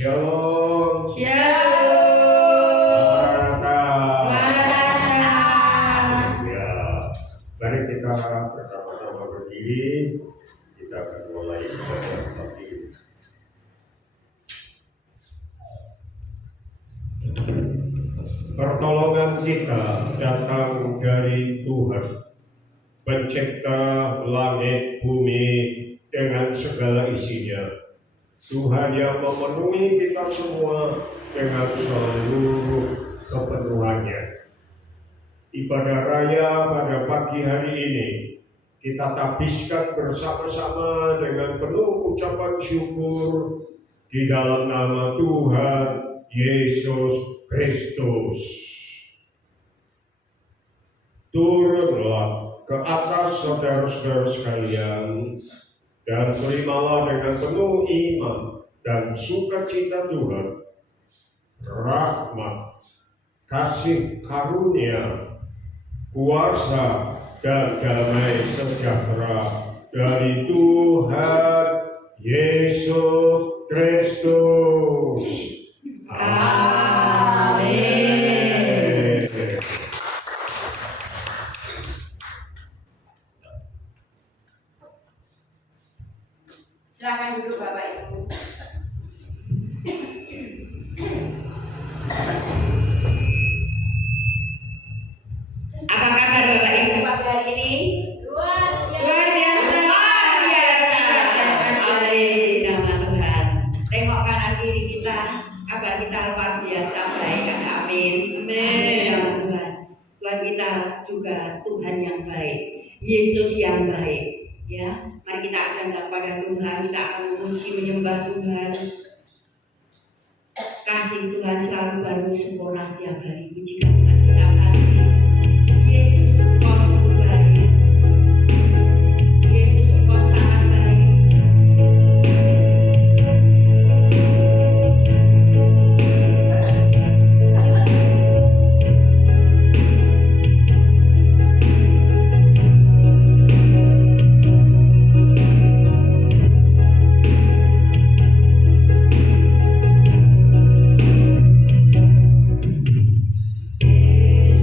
Shalom. Shalom. Maranatha. Ya, mari kita bersama-sama berdiri. Kita akan mulai ibadah pagi. Pertolongan kita datang dari Tuhan, Pencipta langit bumi dengan segala isinya. Tuhan yang memenuhi kita semua dengan seluruh kepenuhannya. Ibadah raya pada pagi hari ini kita tabiskan bersama-sama dengan penuh ucapan syukur di dalam nama Tuhan Yesus Kristus. Turunlah ke atas saudara-saudara sekalian dan terimalah dengan penuh iman dan sukacita Tuhan rahmat, kasih karunia, kuasa dan damai sejahtera dari Tuhan Yesus Kristus. Amin. Silakan duduk Bapak Ibu. Apa kabar Bapak Ibu Pagi hari ini luar biasa. Amin. Nama Tuhan. Tengok kanan kiri kita, apa kita luar biasa baik. Amin. Amin. Nama Tuhan. Tuhan kita juga Tuhan yang baik, Yesus yang baik. Ya, mari kita akan kepada Tuhan, kita akan memuji menyembah Tuhan. Kasih Tuhan selalu baru sempurna setiap hari. Pujikan Tuhan setiap hari. Yesus Engkau sungguh baik. Yesus Engkau sangat baik. Yesus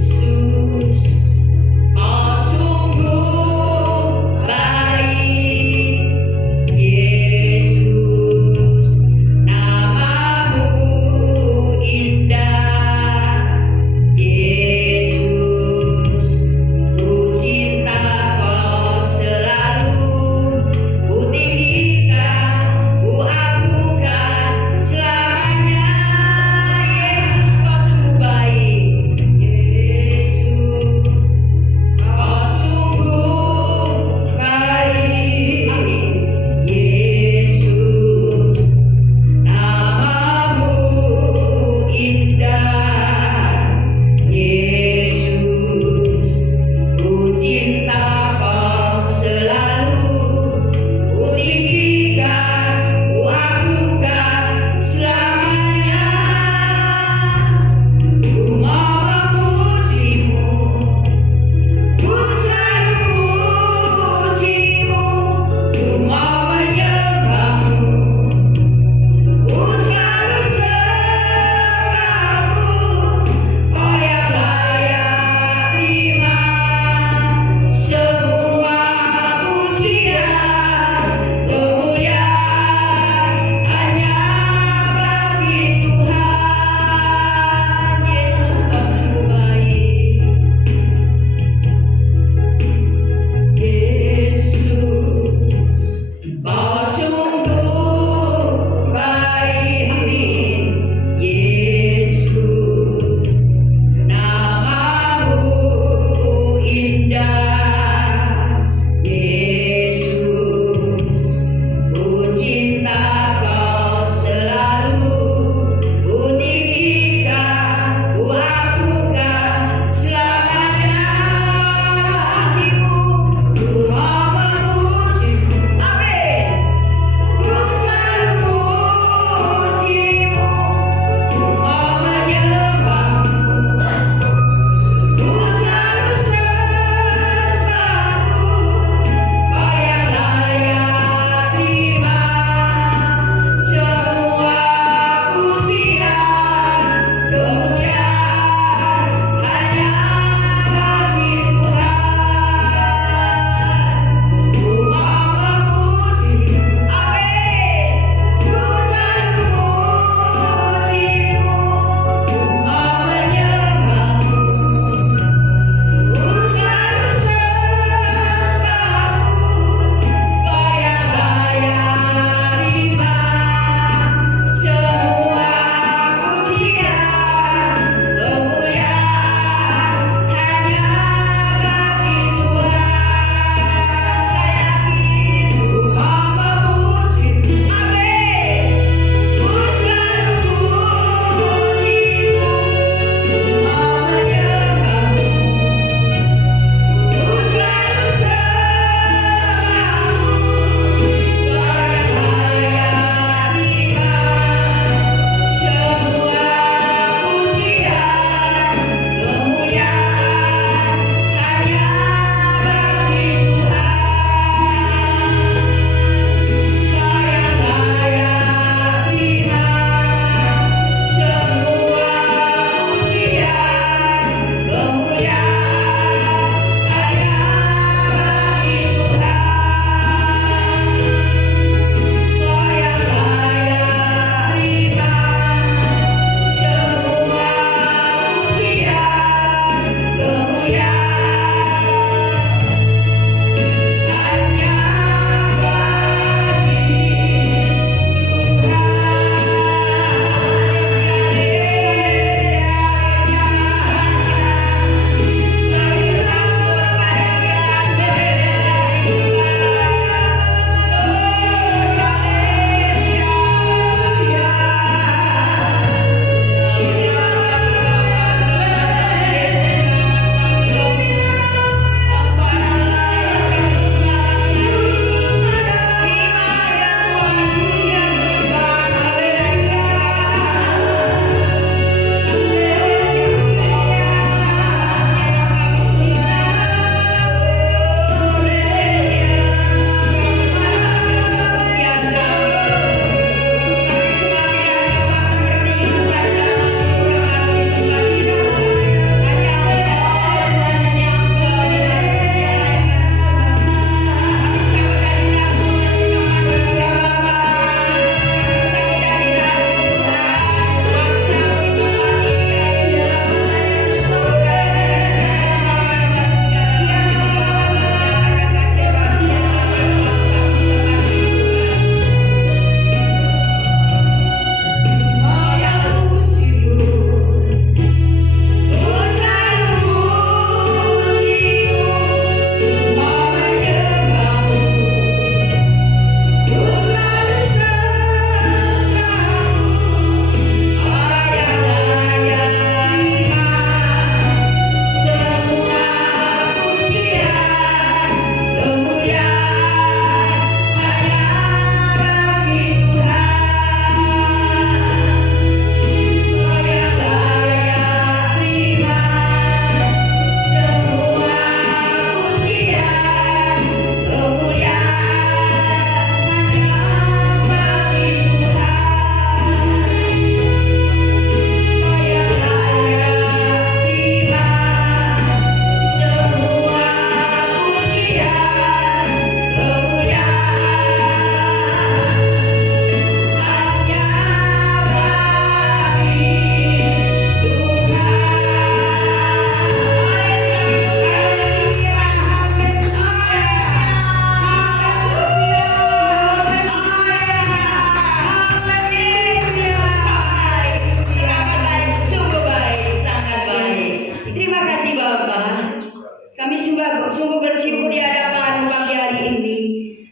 sungguh bersyukur di hadapan pagi hari ini.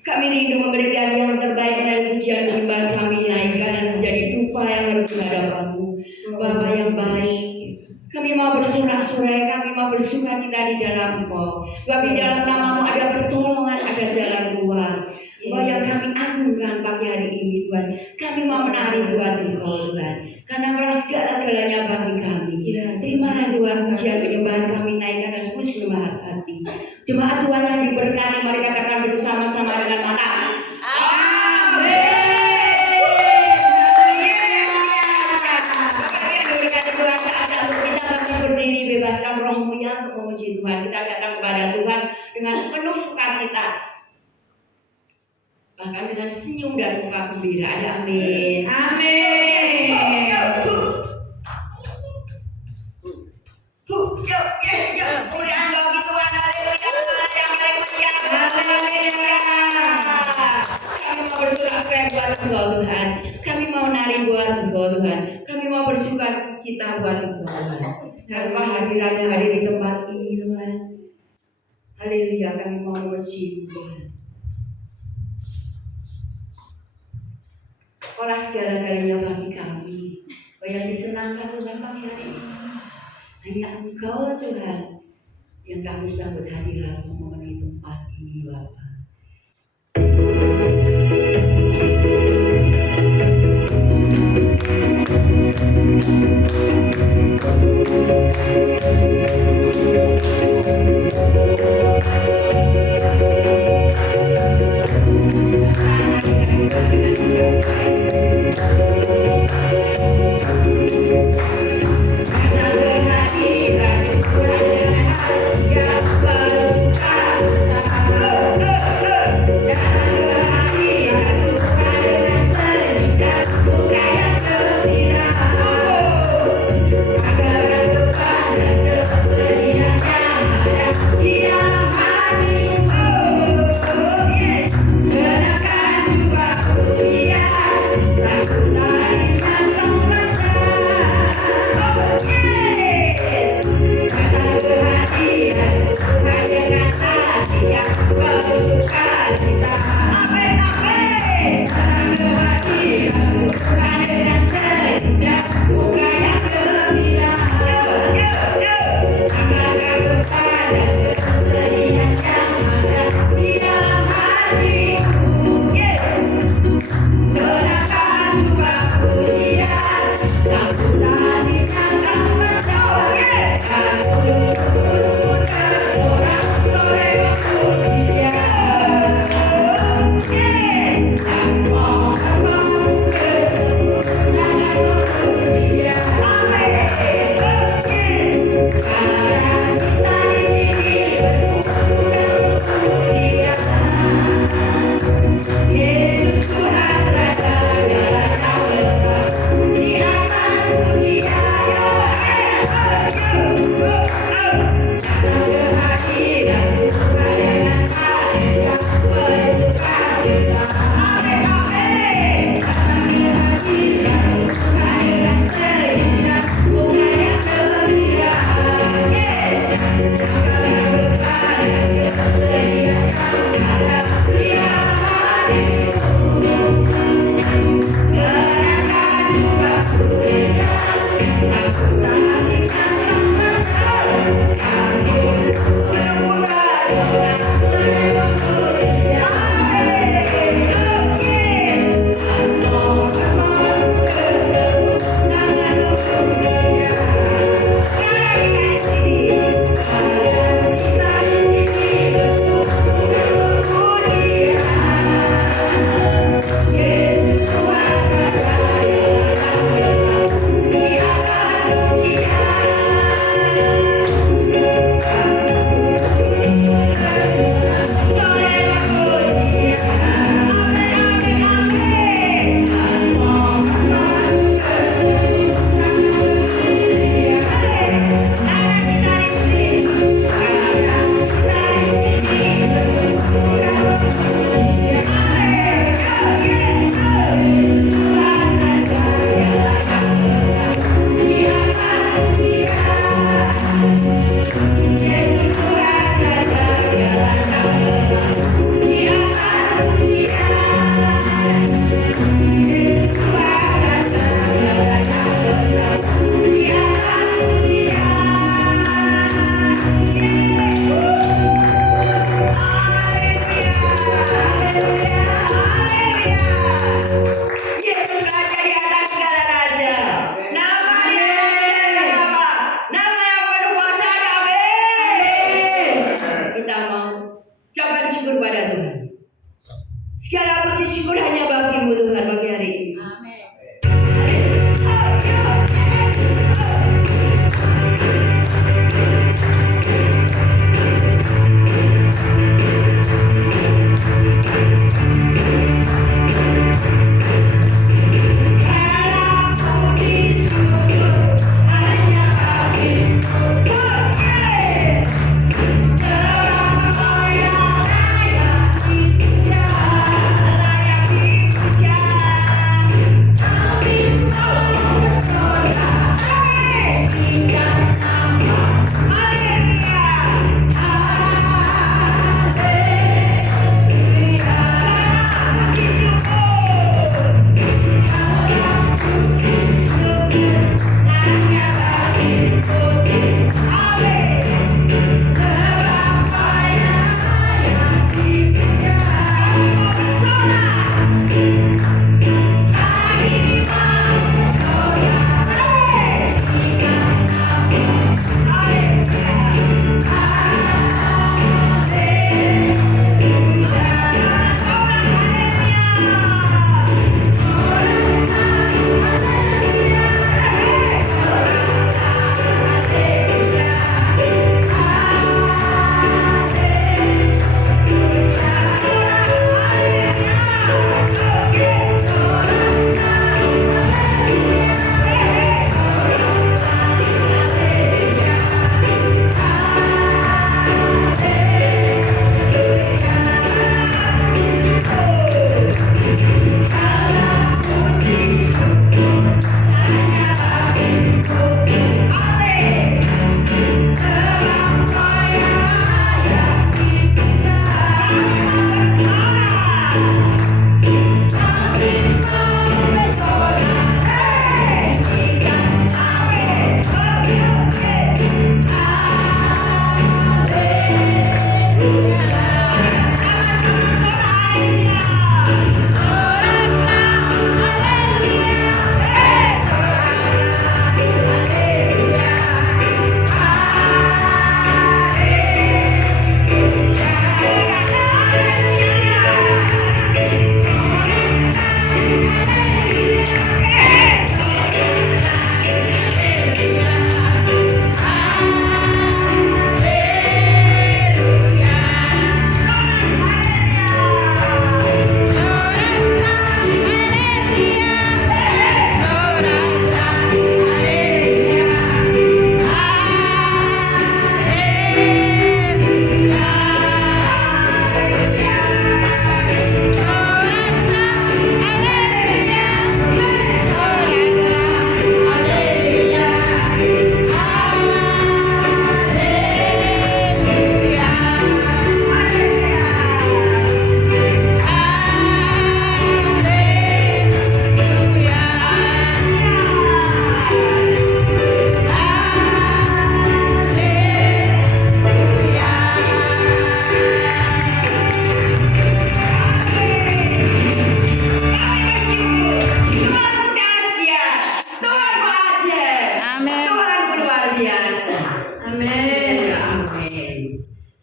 Kami rindu memberikan yang terbaik dari pujian ibadah kami naikkan dan menjadi dupa yang harus di hadapanmu. Bapa yang baik, kami mau bersorak-sorai, kami mau bersuka cita di dalam Engkau. Sebab di dalam namamu ada pertolongan, ada jalan keluar. Oh yang kami agungkan pagi hari ini Tuhan. Kami mau menari buat Engkau Tuhan. Karena Engkau segala-galanya bagi kami. Terimalah Tuhan pujian penyembahan kami naikkan dan seluruh semangat hati. Jemaat Tuhan yang diberkati, mari katakan bersama-sama dengan mata. Bebaskan rohmu yang untuk memuji Tuhan. Kita datang kepada Tuhan dengan penuh sukacita, bahkan dengan senyum dan muka gembira. Ada amin. Amin. Kemuliaan bagi Tuhan. Haleluya. Kami mau bersorak-sorai buat Engkau Tuhan. Kami mau nari buat Engkau Tuhan. Kami mau bersuka cita buat Engkau Tuhan. Engkau hadir di tempat ini Tuhan. Haleluya, kami mau bersyukur Tuhan. Olah segala-galanya bagi kami. Kau yang disenangkan Tuhan pagi hari ini. Hanya Engkau Tuhan yang kami sambut hadirat memenuhi tempat ini Bapa.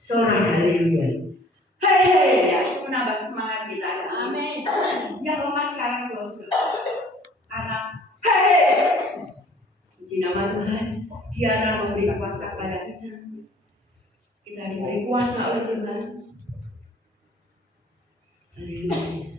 Sorak haleluya. Hei, ya, menambah semangat kita. Amin. Yang lemah sekarang terus karena hei, puji nama Tuhan, Dia telah memberi kuasa kepada kita. Kita diberi kuasa oleh Tuhan. Haleluya Yesus.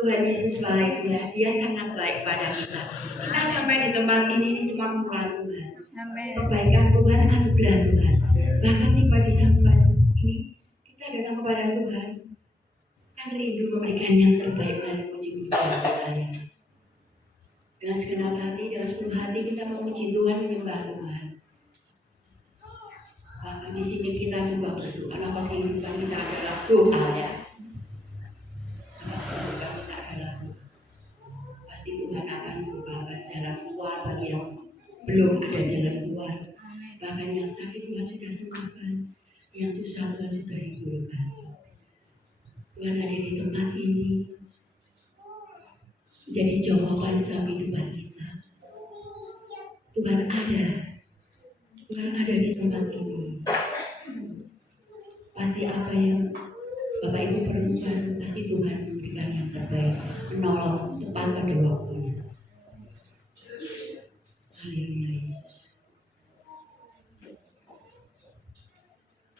Tuhan Yesus baik ya, Dia sangat baik pada kita. Kita sampai di tempat ini semua murah Tuhan. Kebaikan Tuhan, anugerah Tuhan. Bahkan di pagi sampai ini kita datang kepada Tuhan. Kan rindu memberikan yang terbaik dan memuji Tuhan kita. Dengan segenap hati, dengan seluruh hati kita memuji Tuhan, menyembah Tuhan. Bahkan di sini kita juga berdoa, karena kehidupan kita adalah doa ya. Pasti Tuhan akan membawa jalan keluar bagi yang belum ada jalan keluar. Bahkan yang sakit Tuhan sudah sembuhkan, yang susah Tuhan sudah hiburkan. Tuhan ada di tempat ini menjadi jawaban dalam kehidupan kita. Tuhan ada di tempat ini. Pasti apa yang Bapak Ibu perlukan, pasti Tuhan memberikan yang terbaik, menolong tepat pada waktunya. Haleluya Yesus.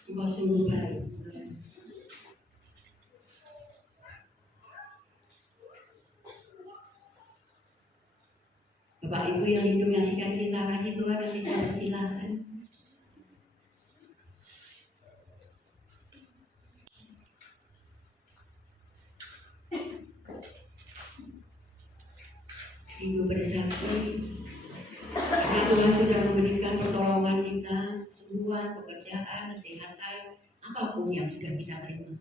Engkau sungguh baik. Bapak Ibu yang rindu menyaksikan cinta kasih Tuhan, dan bisa silakan. Ibu bersaksi, karena Tuhan sudah memberikan pertolongan kita, semua pekerjaan, kesehatan, apapun yang sudah kita terima.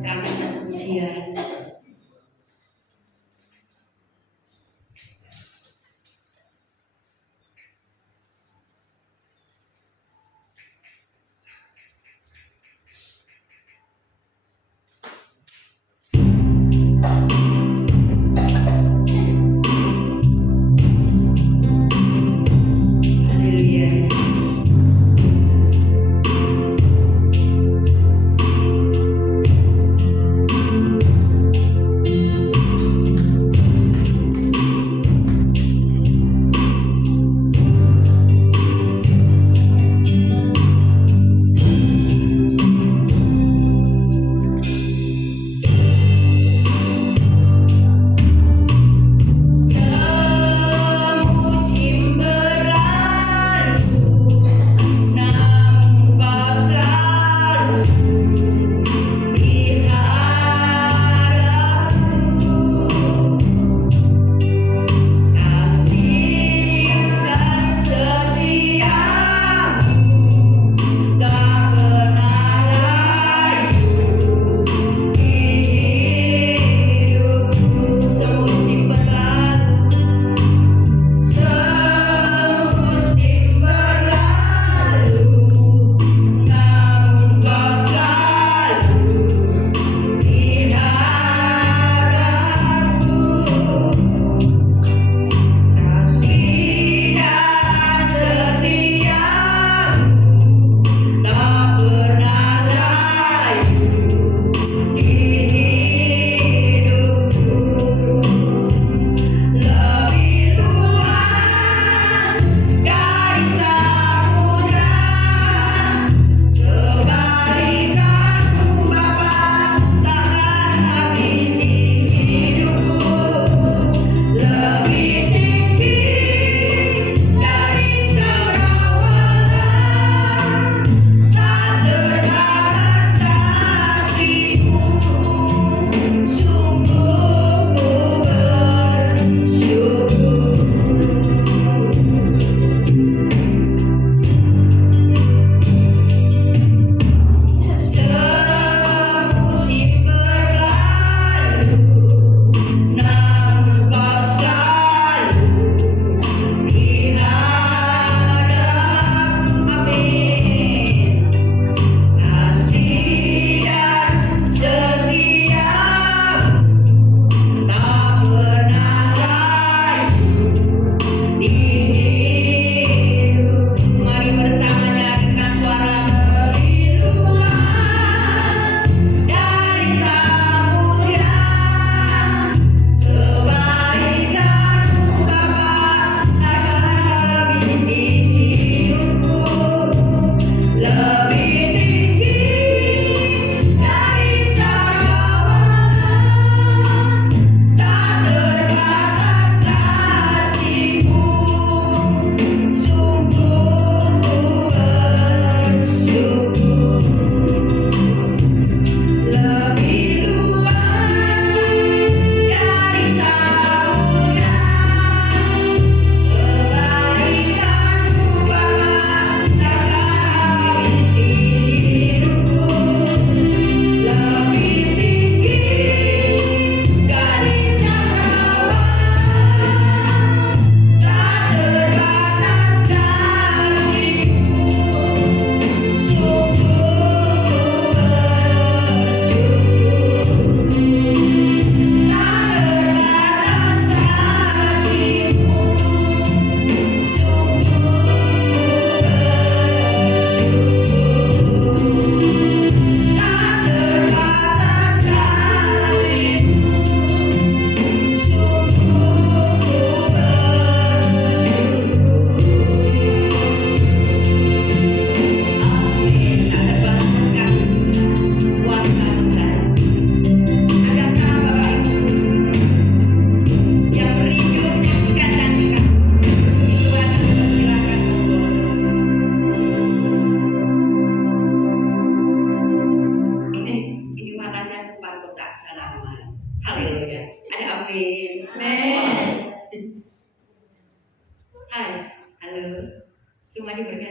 Kami satu pujian. Haleluya.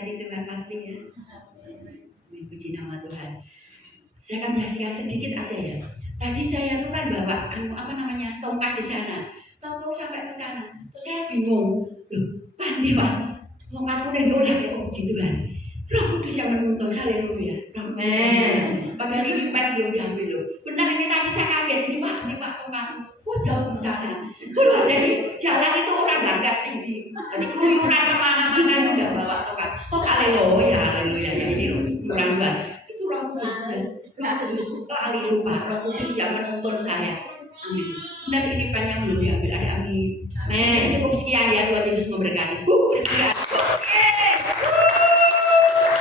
diberkati Tuhan pasti ya. Puji nama Tuhan. Saya akan menjelaskan sedikit aja ya. Tadi saya tuh kan bawa tongkat di sana. Tahu sampai ke sana, terus saya bingung. Loh, panti Pak, tongkatku udah diolah ya puji Tuhan. Roh Kudus yang menuntun, haleluya. Amin. Padahal ini pan belum diambil loh. Benar ini tadi saya kaget, ini Pak tongkatku. Kok jauh di sana? Kalau jadi jalan itu orang nggak gas tinggi. Jadi keluyuran kemana-mana itu udah bawa tongkat. Oh haleluya. Jadi ini kurang banget. Itu Roh Kudus kali lupa. Roh Kudus yang menuntun saya. Amin. Dan ini pan yang belum diambil ada amin. Amin. Cukup sekian ya, Tuhan Yesus memberkati. Sekian.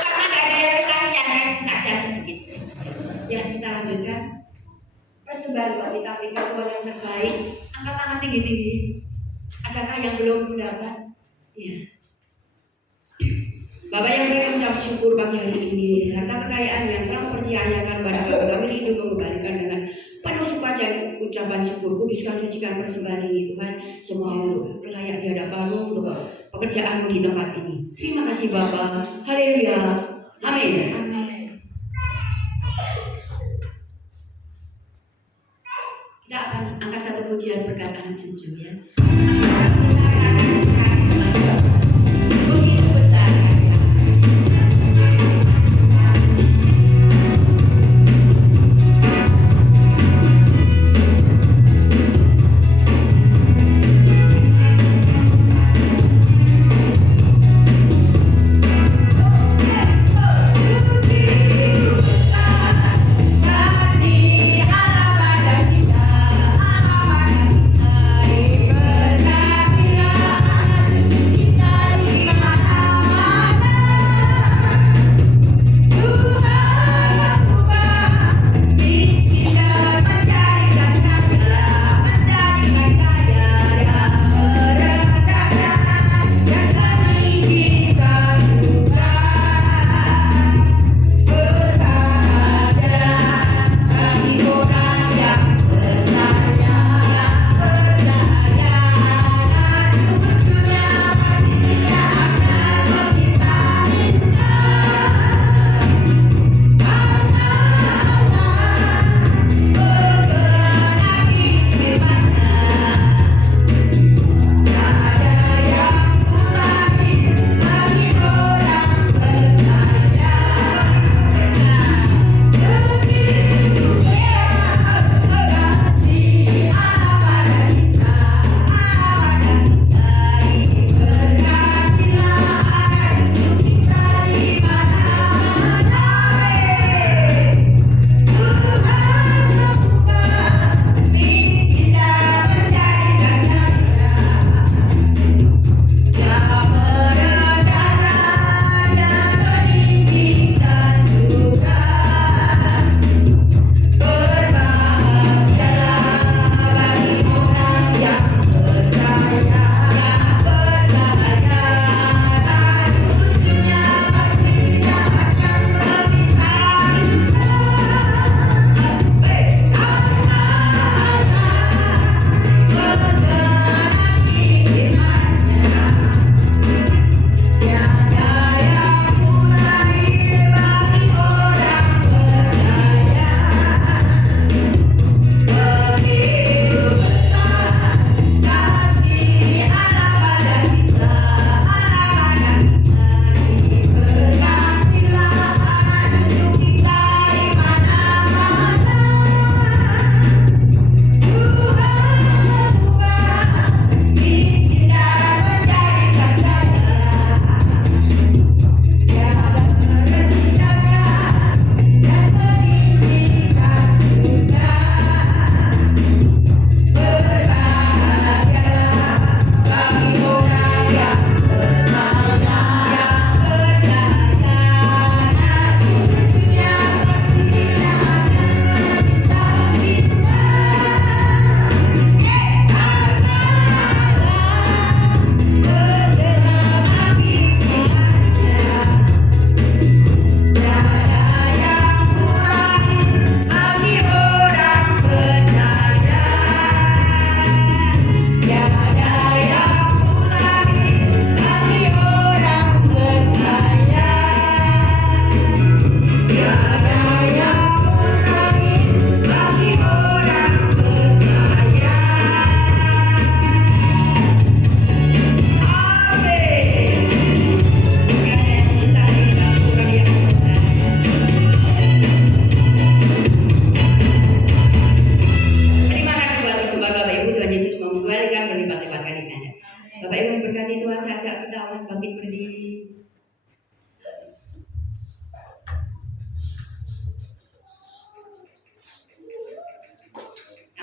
Karena nggak ada yang saksian sedikit. Ya kita lanjutkan. Persembahan buat kita berikan Tuhan yang terbaik. Angkat tangan tinggi-tinggi. Adakah yang belum mendapat? Ya. Bapak yang boleh mengucap syukur pagi hari ini, harta kekayaan yang telah mempercayakan pada kami hidup mengembalikan dengan penuh sukacita ucapan syukur. Kuduskan sucikan persembahan ini Tuhan, semua untuk layak di hadapan-Mu untuk pekerjaan-Mu di tempat ini. Terima kasih Bapa. Haleluya. Amin. Kita akan angkat satu pujian berkat anak cucu ya. Begitu besar. Kasih Allah pada kita,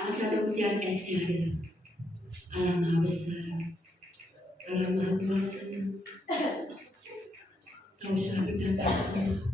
satu pujian Ensya Allah Maha Besar, Allah Maha Kuasa, tak usah kita takut.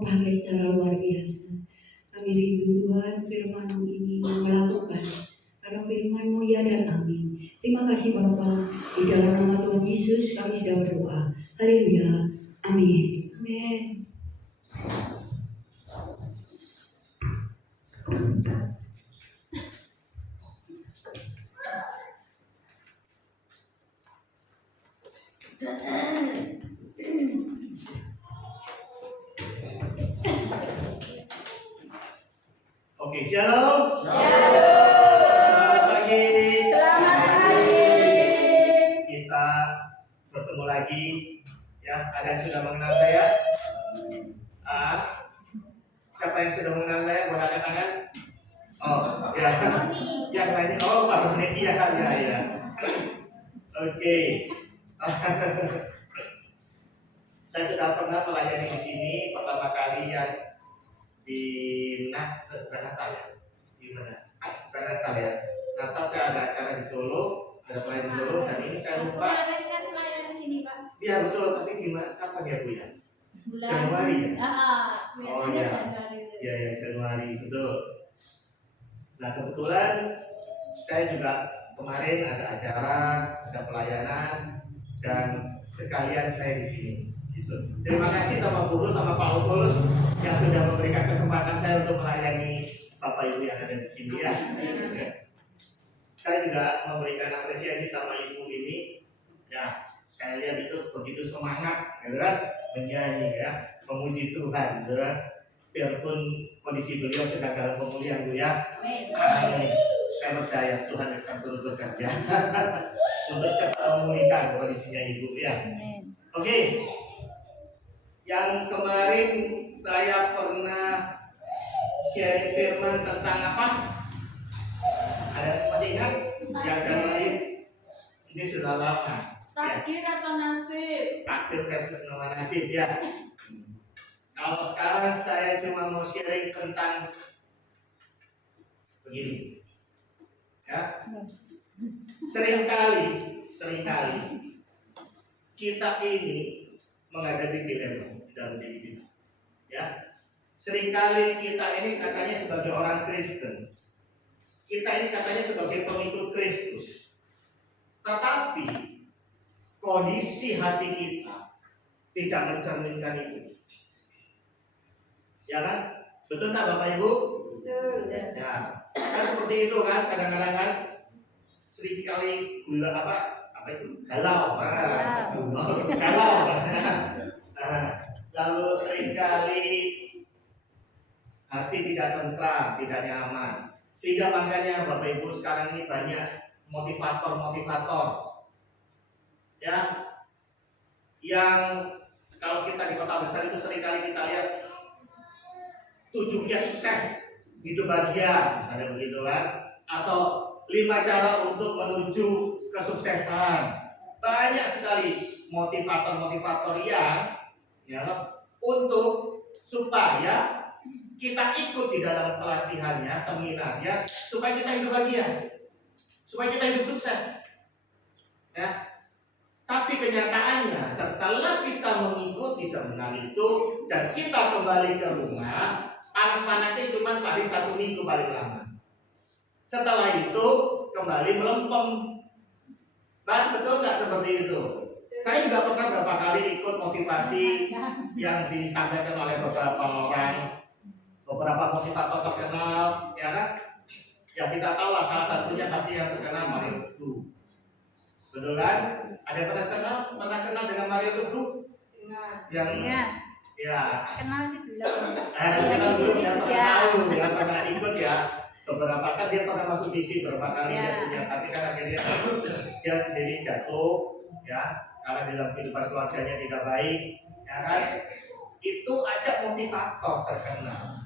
pakai secara luar biasa. Kami rindu Tuhan firman-Mu ini melakukan. Karena firman-Mu ya dan amin. Terima kasih Bapa. Di dalam nama Tuhan Yesus kami sudah berdoa. Haleluya. Amin. Amin. Oke, shalom. Shalom. Selamat pagi. Selamat pagi. Kita bertemu lagi. Ya, ada yang sudah mengenal saya? Siapa yang sudah mengenal saya? Boleh angkat tangan? Oh, ya. Yang lainnya, oh, Pak Roni, ya. Oke. Saya sudah pernah melayani di sini pertama kali yang di Natal ya. Di mana? Bukan Natal ya. Natal saya ada acara di Solo, ada pelayan di Solo, dan ini saya lupa. Kemarin kan pelayanan sini Pak. Iya betul, tapi gimana? Kapan ya Bu ya? Bulan Januari ya? Oh, bulan iya. Januari. Iya ya, Januari betul. Nah kebetulan saya juga kemarin ada acara, ada pelayanan, dan sekalian saya di sini. Gitu. Terima kasih sama Guru sama Pak Ulus yang sudah memberikan kesempatan saya untuk melayani Bapak Ibu yang ada di sini ya. Saya juga memberikan apresiasi sama Ibu ini. Ya, saya lihat itu begitu semangat, gitu kan, menyanyi ya, memuji Tuhan, gitu kan. Biarpun kondisi beliau sedang dalam pemulihan Bu ya. Amin. Saya percaya Tuhan akan terus bekerja untuk cepat memulihkan kondisinya Ibu ya. Oke. Yang kemarin saya pernah sharing firman tentang apa? Ada masih ingat? Yang Januari ini sudah lama. Takdir atau nasib? Takdir versus nama nasib ya. Kalau sekarang saya cuma mau sharing tentang begini. Ya. Seringkali kita ini menghadapi dilema di dalam diri kita. Ya. Seringkali kita ini katanya sebagai orang Kristen. Kita ini katanya sebagai pengikut Kristus. Tetapi kondisi hati kita tidak mencerminkan itu. Ya kan? Betul tak Bapak Ibu? Betul. Ya. Kan seperti itu kan kadang-kadang kan seringkali gula apa itu galau. Galau. Lalu seringkali hati tidak tentram, tidak nyaman. Sehingga makanya Bapak Ibu sekarang ini banyak motivator. Ya. Yang kalau kita di kota besar itu seringkali kita lihat 7 kiat sukses, hidup bahagia, misalnya begitu kan, atau 5 cara untuk menuju kesuksesan. Banyak sekali motivator yang ya untuk supaya kita ikut di dalam pelatihannya, seminarnya, supaya kita hidup bahagia, supaya kita hidup sukses. Ya. Tapi kenyataannya setelah kita mengikuti seminar itu dan kita kembali ke rumah, panas-panasnya cuma paling 1 minggu paling lama. Setelah itu kembali melempem. Betul nggak seperti itu? Saya juga pernah beberapa kali ikut motivasi yang disampaikan oleh beberapa orang, beberapa motivator terkenal, ya kan? Yang kita tahu lah salah satunya pasti yang terkenal Mario Teguh. Betul kan? Ada yang pernah kenal dengan Mario Teguh? Yang ya Kenal sih belum. kenal belum ya, pernah tahu ya, pernah ikut ya. Beberapa kan dia pernah masuk TV beberapa kali dia punya, tapi kan akhirnya dia sendiri jatuh ya, karena dalam kehidupan keluarganya tidak baik, ya kan? Itu ajak motivator terkenal.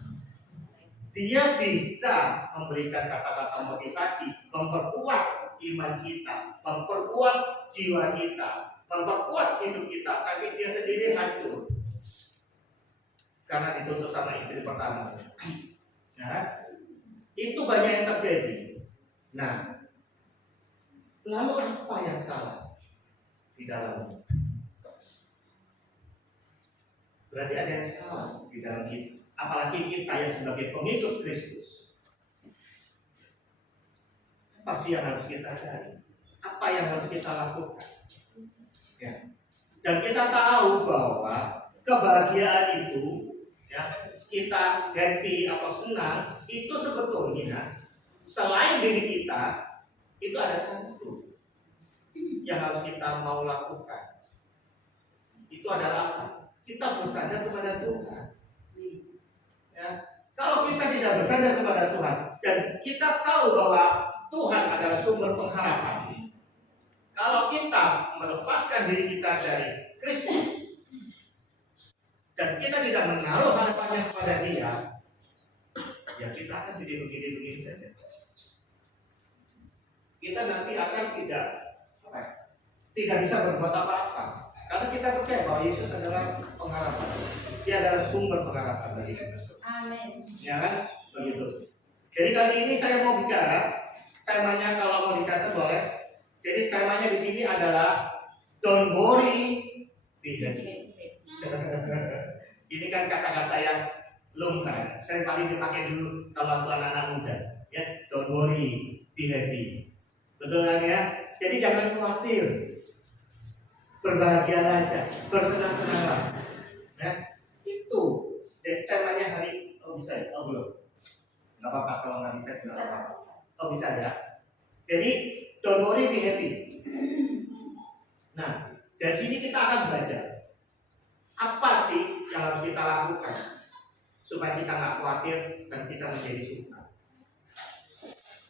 Dia bisa memberikan kata-kata motivasi, memperkuat iman kita, memperkuat jiwa kita, memperkuat hidup kita, tapi dia sendiri hancur karena dituntut sama istri pertama. Ya. Itu banyak yang terjadi. Nah, lalu apa yang salah di dalamnya? Berarti ada yang salah di dalam kita. Apalagi kita yang sebagai pengikut Kristus. Apa sih yang harus kita cari? Apa yang harus kita lakukan? Ya. Dan kita tahu bahwa kebahagiaan itu, ya, kita happy atau senang, itu sebetulnya selain diri kita, itu ada satu yang harus kita mau lakukan. Itu adalah apa? Kita bersandar kepada Tuhan. Ya. Kalau kita tidak bersandar kepada Tuhan dan kita tahu bahwa Tuhan adalah sumber pengharapan, kalau kita melepaskan diri kita dari Kristus dan kita tidak menaruh harapannya kepada Dia, ya kita akan jadi begini-begini saja. Kita nanti akan tidak bisa berbuat apa-apa, karena kita percaya bahwa Yesus adalah pengharapan. Dia adalah sumber pengharapan bagi kita. Amin. Ya kan? Begitu. Jadi kali ini saya mau bicara, temanya kalau mau dicatat boleh. Jadi temanya di sini adalah don't worry, be happy. Ini kan kata-kata yang lumrah, sering kali dipakai dulu kalau untuk anak-anak muda. Ya, don't worry, be happy. Betul kan ya? Jadi jangan khawatir, berbahagia aja, bersenang-senang. Ya, itu. Jadi temanya hari, bisa ya? Belum. Nggak apa-apa kalau nggak bisa, nggak apa-apa. Bisa ya. Jadi don't worry, be happy. Nah, dari sini kita akan belajar apa sih yang harus kita lakukan supaya kita nggak khawatir dan kita menjadi suka.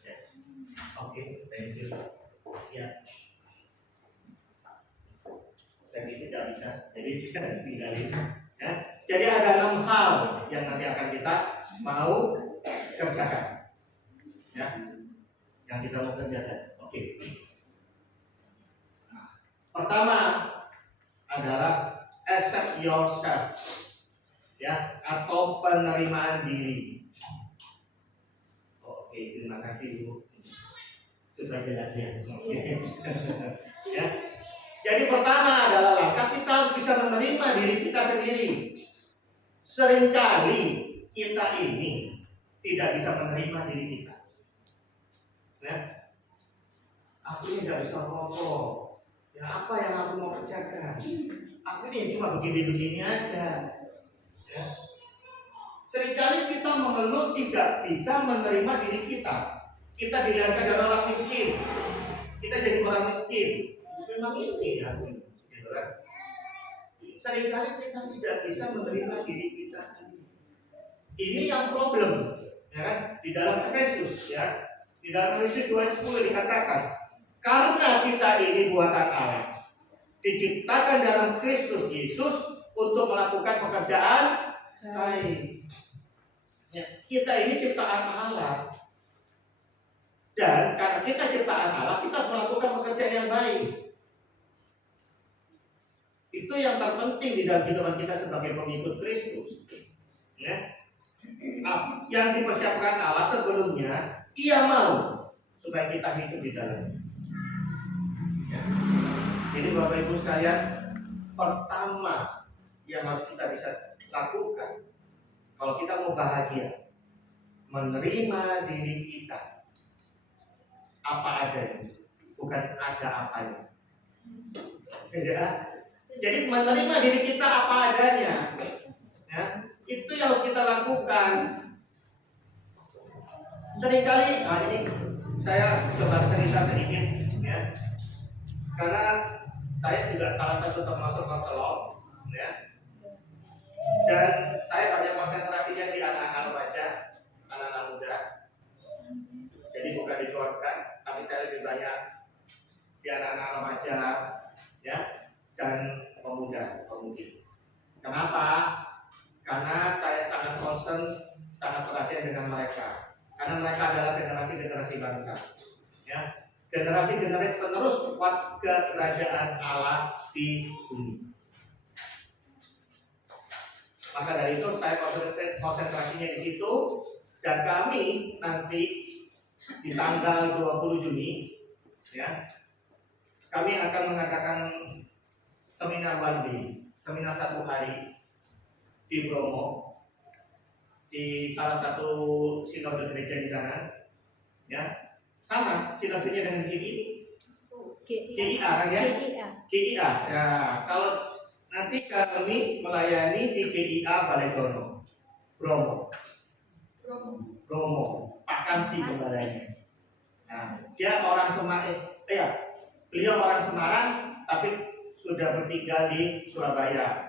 Ya. Oke, thank you. Ya. Saya tidak bisa, jadi saya tinggalin. Ya. Jadi ada 6 hal yang nanti akan kita mau kerjakan. Ya. Yang kita mau kerjakan. Oke. Pertama adalah accept yourself, ya, atau penerimaan diri. Oke, terima kasih Bu. Sudah jelas ya. Ya. Jadi pertama adalah langkah kita harus bisa menerima diri kita sendiri. Seringkali kita ini tidak bisa menerima diri kita. Ya. Aku ini tidak bisa ngomong. Ya, apa yang aku mau kerjakan? Aku ini cuma begini-begini aja. Ya. Seringkali kita mengeluh tidak bisa menerima diri kita. Kita dilihat dari orang miskin. Kita jadi orang miskin. Memang ini ya. Gitu kan? Seringkali kita tidak bisa menerima diri kita sendiri. Ini yang problem. Ya kan? Di dalam Efesus, ya. Di dalam Efesus 2:10 dikatakan, karena kita ini buatan Allah, diciptakan dalam Kristus Yesus untuk melakukan pekerjaan baik. Ya, kita ini ciptaan Allah. Dan karena kita ciptaan Allah, kita harus melakukan pekerjaan yang baik. Itu yang terpenting di dalam kehidupan kita sebagai pengikut Kristus. Ya. Yang dipersiapkan Allah sebelumnya, Ia mau supaya kita hidup di dalamnya. Ya. Jadi Bapak Ibu sekalian, pertama yang harus kita bisa lakukan kalau kita mau bahagia, menerima diri kita apa adanya, bukan ada apanya. Ya. Jadi menerima diri kita apa adanya, ya, itu yang harus kita lakukan. Seringkali, ini saya coba cerita sedikit, ya. Karena saya juga salah satu termasuk konselor, ya. Dan saya banyak konsentrasinya di anak-anak remaja, anak-anak muda. Jadi bukan di keluarga, tapi saya lebih banyak di anak-anak remaja, ya, dan pemuda-pemudi. Kenapa? Karena saya sangat concern, sangat perhatian dengan mereka. Karena mereka adalah generasi-generasi bangsa, ya. Generasi-generasi penerus warga kerajaan Allah di bumi. Maka dari itu saya konsentrasinya di situ, dan kami nanti di tanggal 20 Juni, ya, kami akan mengadakan seminar one day, seminar 1 hari, di Bromo, di salah satu sinode gereja di sana, ya sama sinodenya dengan di sini GIA kan ya? GIA. Ya, kalau nanti kami melayani di GIA Baletono, Bromo, Pak Kamsi gembalanya. Nah, dia orang beliau orang Semarang, tapi sudah bertinggal di Surabaya.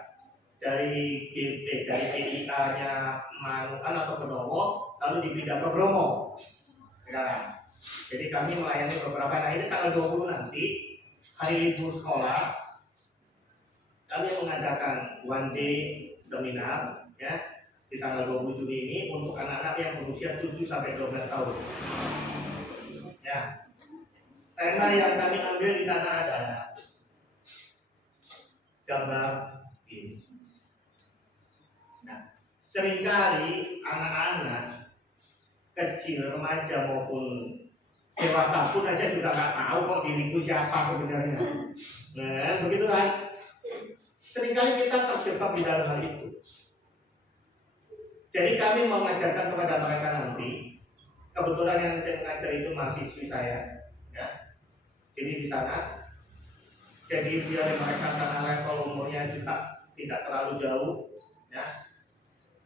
Dari GIA-nya Manukan atau Benowo, lalu dipindah ke Bromo sekarang. Jadi kami melayani beberapa. Nah ini tanggal 20 nanti hari libur sekolah, kami mengadakan one day seminar ya di tanggal 20 Juni ini untuk anak-anak yang berusia 7 sampai 12 tahun. Ya. Tema yang kami ambil di sana adalah gambar ini. Nah, seringkali anak-anak kecil, remaja maupun dewasa pun aja juga nggak tahu kok diriku siapa sebenarnya. Nah, begitu kan? Seringkali kita terjebak di dalam hal itu. Jadi kami mau mengajarkan kepada mereka nanti, kebetulan yang mengajar itu mahasiswi saya, ya. Jadi di sana, jadi biar mereka karena level umurnya juga tidak terlalu jauh, ya.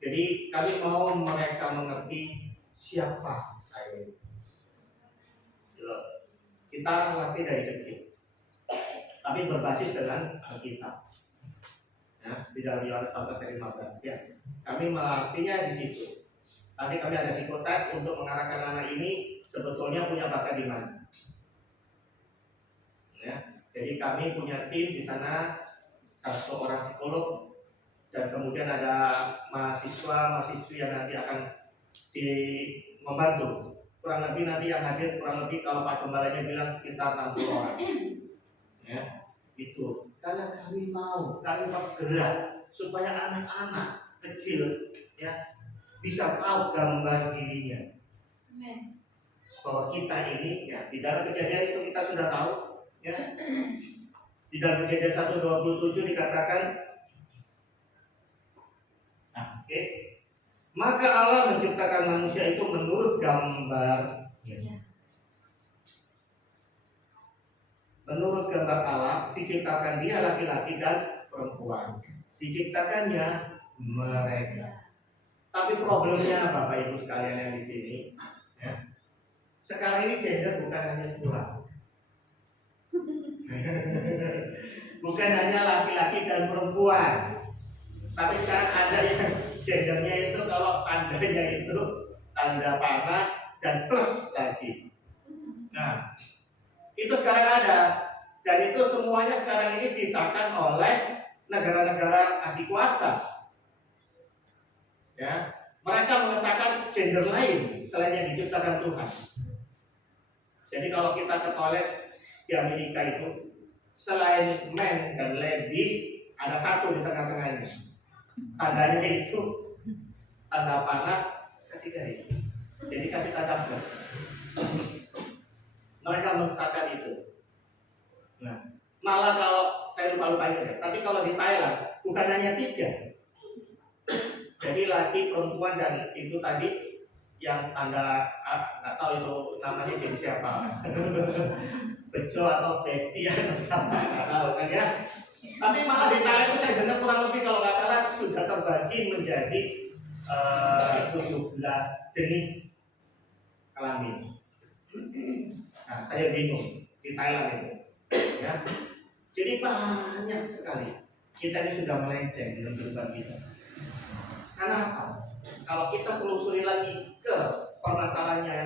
Jadi kami mau mereka mengerti siapa saya. Kita mengerti dari kecil, tapi berbasis dengan Alkitab. Ya, di dalam Yohanes 14:15 ya. Kami melatihnya di situ. Nanti kami ada psikotes untuk mengarahkan anak ini sebetulnya punya bakat di mana. Ya, jadi kami punya tim di sana, satu orang psikolog dan kemudian ada mahasiswi yang nanti akan membantu. Kurang lebih nanti yang hadir kurang lebih kalau Pak Gembalanya bilang sekitar 60 orang. Ya, itu. Karena kami bergerak supaya anak-anak kecil ya bisa tahu gambar dirinya. Bahwa kita ini ya di dalam Kejadian itu kita sudah tahu ya. Di dalam Kejadian 1:27 dikatakan maka Allah menciptakan manusia itu menurut gambar menurut gambar Allah, diciptakan dia laki-laki dan perempuan. Diciptakannya mereka. Tapi problemnya Bapak Ibu sekalian yang di sini, ya. Sekarang ini gender bukan hanya dua. Bukan hanya laki-laki dan perempuan. Tapi sekarang ada yang gendernya itu kalau tandanya itu tanda panah dan plus lagi. Nah, itu sekarang ada dan itu semuanya sekarang ini disahkan oleh negara-negara adikuasa. Ya, mereka mengesahkan gender lain selain yang diciptakan Tuhan. Jadi kalau kita ke toilet di Amerika itu selain men dan ladies ada satu di tengah-tengahnya. Tandanya itu tanda panah kasih garis. Jadi kasih tanda plus. Mereka mengesahkan itu. Nah, malah kalau saya lupa ini, tapi kalau di Thailand bukan hanya 3. Jadi laki, perempuan dan itu tadi yang tanda nggak tahu itu namanya jadi siapa. Bejo atau besti atau siapa nggak tahu kan ya. Tapi malah di Thailand itu saya dengar kurang lebih kalau nggak salah sudah terbagi menjadi 17 jenis kelamin. Nah, saya bingung di Thailand itu, ya. Jadi banyak sekali kita ini sudah melenceng dalam kehidupan kita. Kenapa? Kalau kita telusuri lagi ke permasalahannya,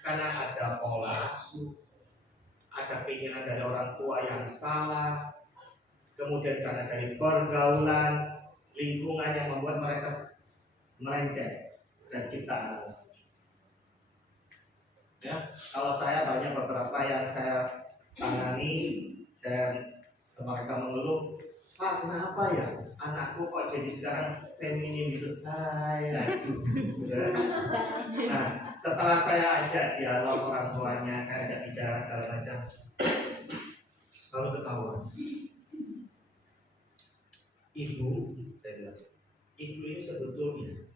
karena ada pola asuh, ada keinginan dari orang tua yang salah, kemudian karena dari pergaulan, lingkungan yang membuat mereka melenceng dan ciptaan Allah. Ya, kalau saya banyak beberapa yang saya tangani, mereka mengeluh, Pak, kenapa ya anakku kok jadi sekarang feminin gitu? Nah, setelah saya ajak dialog orang tuanya, saya ajak bicara segala macam, lalu ketahuan, ibu, saya bilang, ibu ini sebetulnya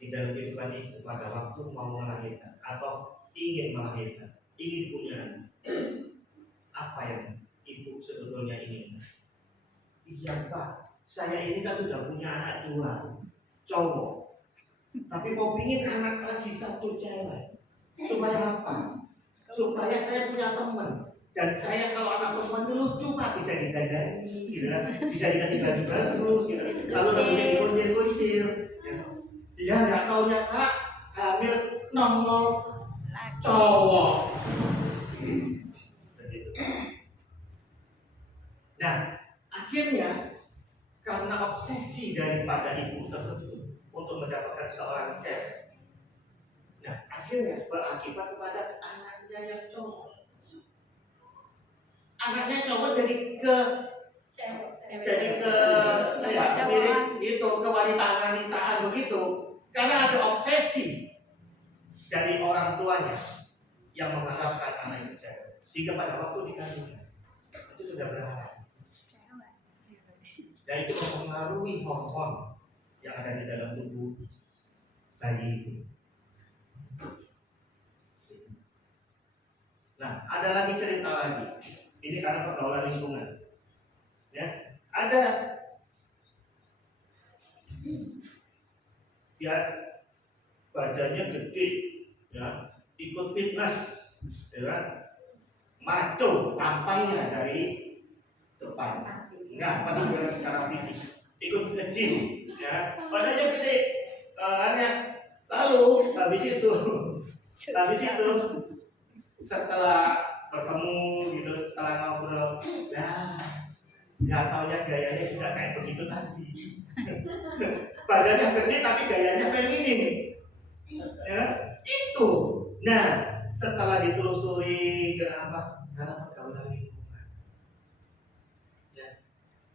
di dalam kehidupan ibu pada waktu mau melahirkan atau ingin melahirkan, ingin punya anak, apa yang ibu sebetulnya ingin? Iya Pak, saya ini kan sudah punya anak 2 cowok, tapi mau pingin anak lagi 1 cewek. Supaya apa? Supaya saya punya teman. Dan saya kalau anak perempuan itu lucu Pak, bisa didandani, gitu kan? Bisa dikasih baju bagus, gitu. Lalu satunya dikuncir-kuncir. Dia nggak taunya Pak, hamil nongol cowok. Begitu. Nah, akhirnya karena obsesi daripada ibu tersebut untuk mendapatkan seorang cewek, nah akhirnya berakibat kepada anaknya yang cowok. Anaknya cowok jadi ke mirip itu kewanitaan begitu, karena ada obsesi dari orang tuanya yang mengharapkan anak itu cewek, sehingga pada waktu dikandungnya itu sudah berharap. Dan itu mempengaruhi hormon yang ada di dalam tubuh bayi itu. Nah, ada lagi cerita lagi. Ini karena pergaulan lingkungan. Ya, ada ya badannya gede, ya, ikut fitness, ya kan? Maco tampangnya dari depan. Enggak penampilan secara fisik, ikut nge-gym, ya, badannya gede, lalu habis itu setelah bertemu gitu, setelah ngobrol, nggak taunya gayanya sudah kayak begitu tadi. Badannya gede tapi gayanya feminim, ya itu. Nah, setelah ditelusuri kenapa? Karena pergaulan lingkungan. Ya.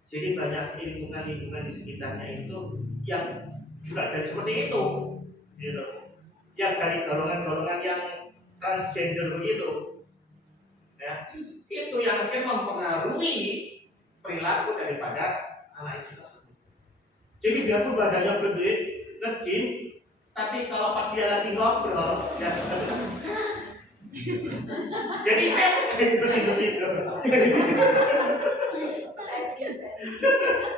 Jadi banyak lingkungan di sekitarnya itu yang juga dari seperti itu, gitu. Yang dari golongan-golongan yang transgender begitu, ya, itu yang akan mempengaruhi perilaku daripada anak itu tersebut. Jadi biarpun badannya gede, nge-gym, tapi kalau pas dia lagi ngobrol, ya, jadi saya begitu.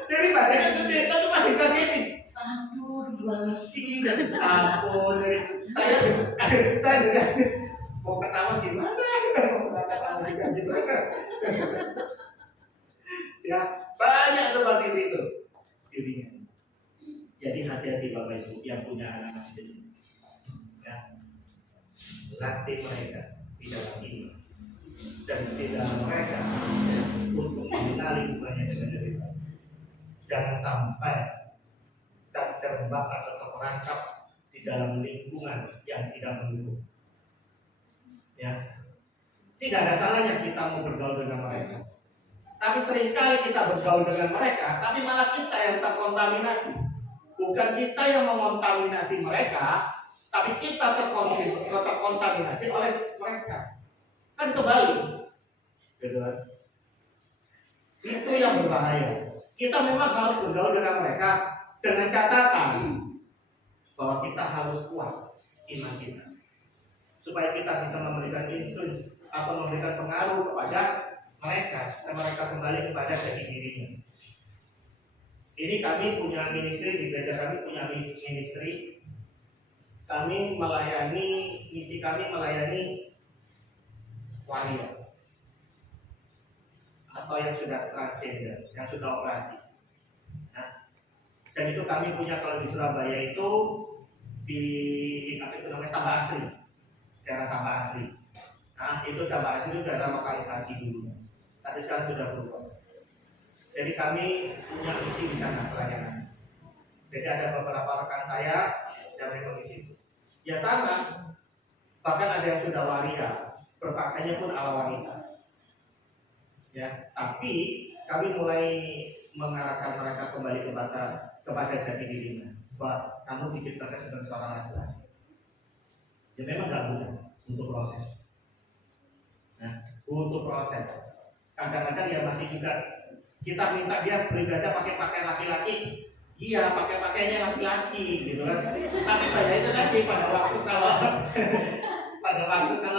Jadi badannya gede, tapi masih kagetin. Aduh, gimana sih? Dan ampun, saya juga mau ketawa gimana? Mau ketawa juga gimana? Ya, banyak seperti itu dirinya. Jadi hati-hati Bapak Ibu yang punya anak kecil. Ya, latih mereka di dalam ini dan di dalam mereka untuk mengenali hubungannya dengan diri. Jangan sampai terjebak atau terperangkap di dalam lingkungan yang tidak mendukung. Ya, tidak ada salahnya kita mau bergaul dengan mereka. Tapi seringkali kita bergaul dengan mereka, tapi malah kita yang terkontaminasi. Bukan kita yang mengontaminasi mereka, tapi kita terkontaminasi oleh mereka. Kan kebalik. Gitu kan? Itu yang berbahaya. Kita memang harus bergaul dengan mereka dengan catatan bahwa kita harus kuat iman kita, supaya kita bisa memberikan influence atau memberikan pengaruh kepada mereka, supaya mereka kembali kepada jati dirinya. Ini kami punya ministry di gereja kami, punya ministry. Kami melayani, misi kami melayani wanita atau yang sudah transgender, yang sudah operasi. Nah, dan itu kami punya kalau di Surabaya itu di apa itu namanya Tambah Asri, daerah Tambah Asri. Nah, itu Tambah Asri itu daerah lokalisasi dulu, tapi sekarang sudah berubah. Jadi kami punya misi di sana pelayanan. Jadi ada beberapa rekan saya yang memang di situ. Ya sama, bahkan ada yang sudah waria, berpakaiannya pun ala wanita. Ya, tapi kami mulai mengarahkan mereka kembali kepada jati dirinya. Bahwa kamu diciptakan sebagai seorang laki-laki. Ya memang nggak mudah untuk proses. Nah, untuk proses. Kadang-kadang ya masih juga kita minta dia beribadah pakai pakaian laki-laki, Iya, pakai-pakainya laki-laki gitu kan. Tapi pada itu tadi pada waktu kalau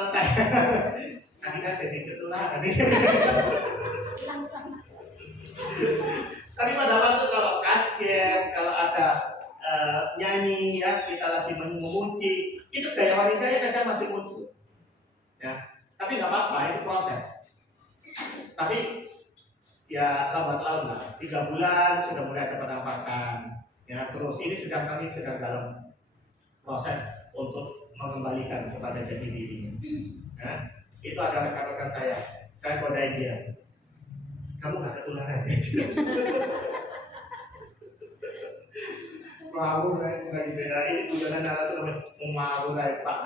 saya tadi kan sedikit ketularan tadi. Tapi pada waktu kalau kaget, kalau ada nyanyi ya, kita lagi memuji, itu gaya wanitanya kadang masih muncul. Ya, tapi nggak apa-apa, itu proses. Tapi ya lambat laun lah, 3 bulan sudah mulai ada penampakan. Ya, terus ini kami sedang dalam proses untuk mengembalikan kepada jati dirinya. Ya, itu ada rekan-rekan saya godain dia. Kamu nggak ketularan. Mau nggak dibedain tujuan narasi mau Pak.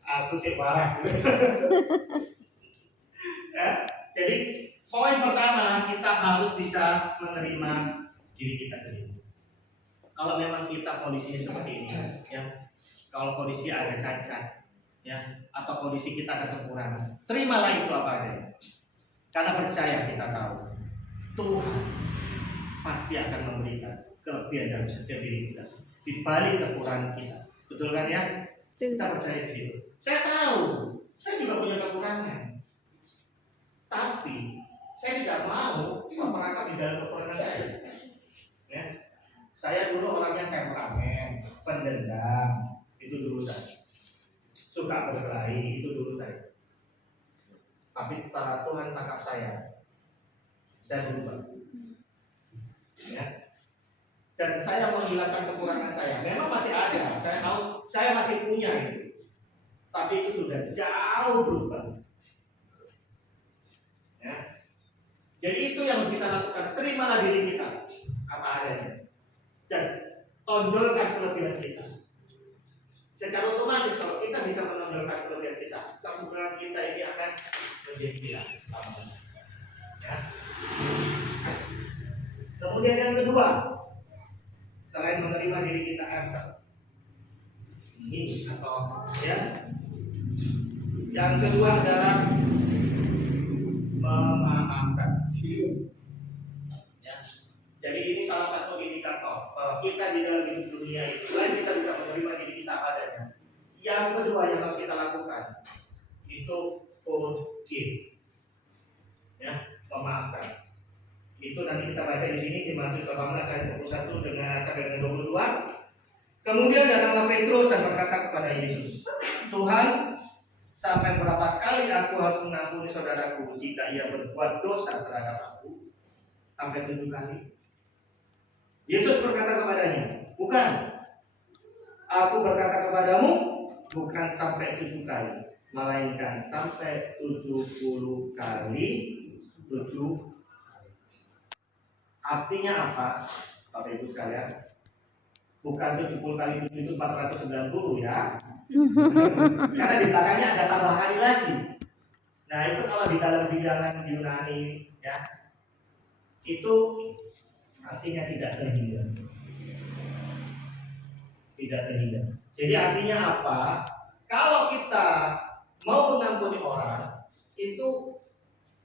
Aku sih waras. Ya, jadi poin pertama, kita harus bisa menerima diri kita sendiri. Kalau memang kita kondisinya seperti ini, ya, kalau kondisi ada cacat, ya, atau kondisi kita ada kekurangan, terimalah itu apa adanya. Karena percaya kita tahu Tuhan pasti akan memberikan kelebihan dalam setiap diri kita, di balik kekurangan kita. Betul kan ya? Kita percaya di situ. Saya tahu, saya juga punya kekurangan. Tapi saya tidak mau merangkap di dalam kekurangan saya. Ya. Saya dulu orangnya temperamen, pendendam, itu dulu saya. Suka berkelahi, itu dulu saya. Tapi setelah Tuhan tangkap saya berubah. Ya. Dan saya menghilangkan kekurangan saya. Memang masih ada, saya tahu, saya masih punya itu. Tapi itu sudah jauh berubah. Ya. Jadi itu yang harus kita lakukan. Terimalah diri kita apa adanya dan tonjolkan kelebihan kita. Secara otomatis kalau kita bisa menonjolkan kelebihan kita, kekurangan kita ini akan menjadi hilang. Ya. Kemudian yang kedua, selain menerima diri kita ini atau ya, yang kedua adalah memaafkan. Ya. Jadi ini salah satu indikator bahwa kita di dalam hidup dunia itu, selain kita bisa menerima diri kita adanya, yang kedua yang harus kita lakukan itu forgive, ya, memaafkan. Itu nanti kita baca di sini di Matius 18 ayat 21 sampai dengan 22. Kemudian datanglah Petrus dan berkata kepada Yesus, Tuhan, sampai berapa kali aku harus mengampuni saudaraku jika ia berbuat dosa terhadap aku? Sampai 7 kali. Yesus berkata kepadanya, bukan. Aku berkata kepadamu, bukan sampai 7 kali, melainkan sampai 70 kali 7. Artinya apa, Bapak Ibu sekalian? Bukan 70 kali 7 itu 490 ya. Karena di belakangnya ada tambah kali lagi. Nah itu kalau di dalam bilangan Yunani ya, itu artinya tidak terhingga. Tidak terhingga. Jadi artinya apa? Kalau kita mau mengampuni orang, itu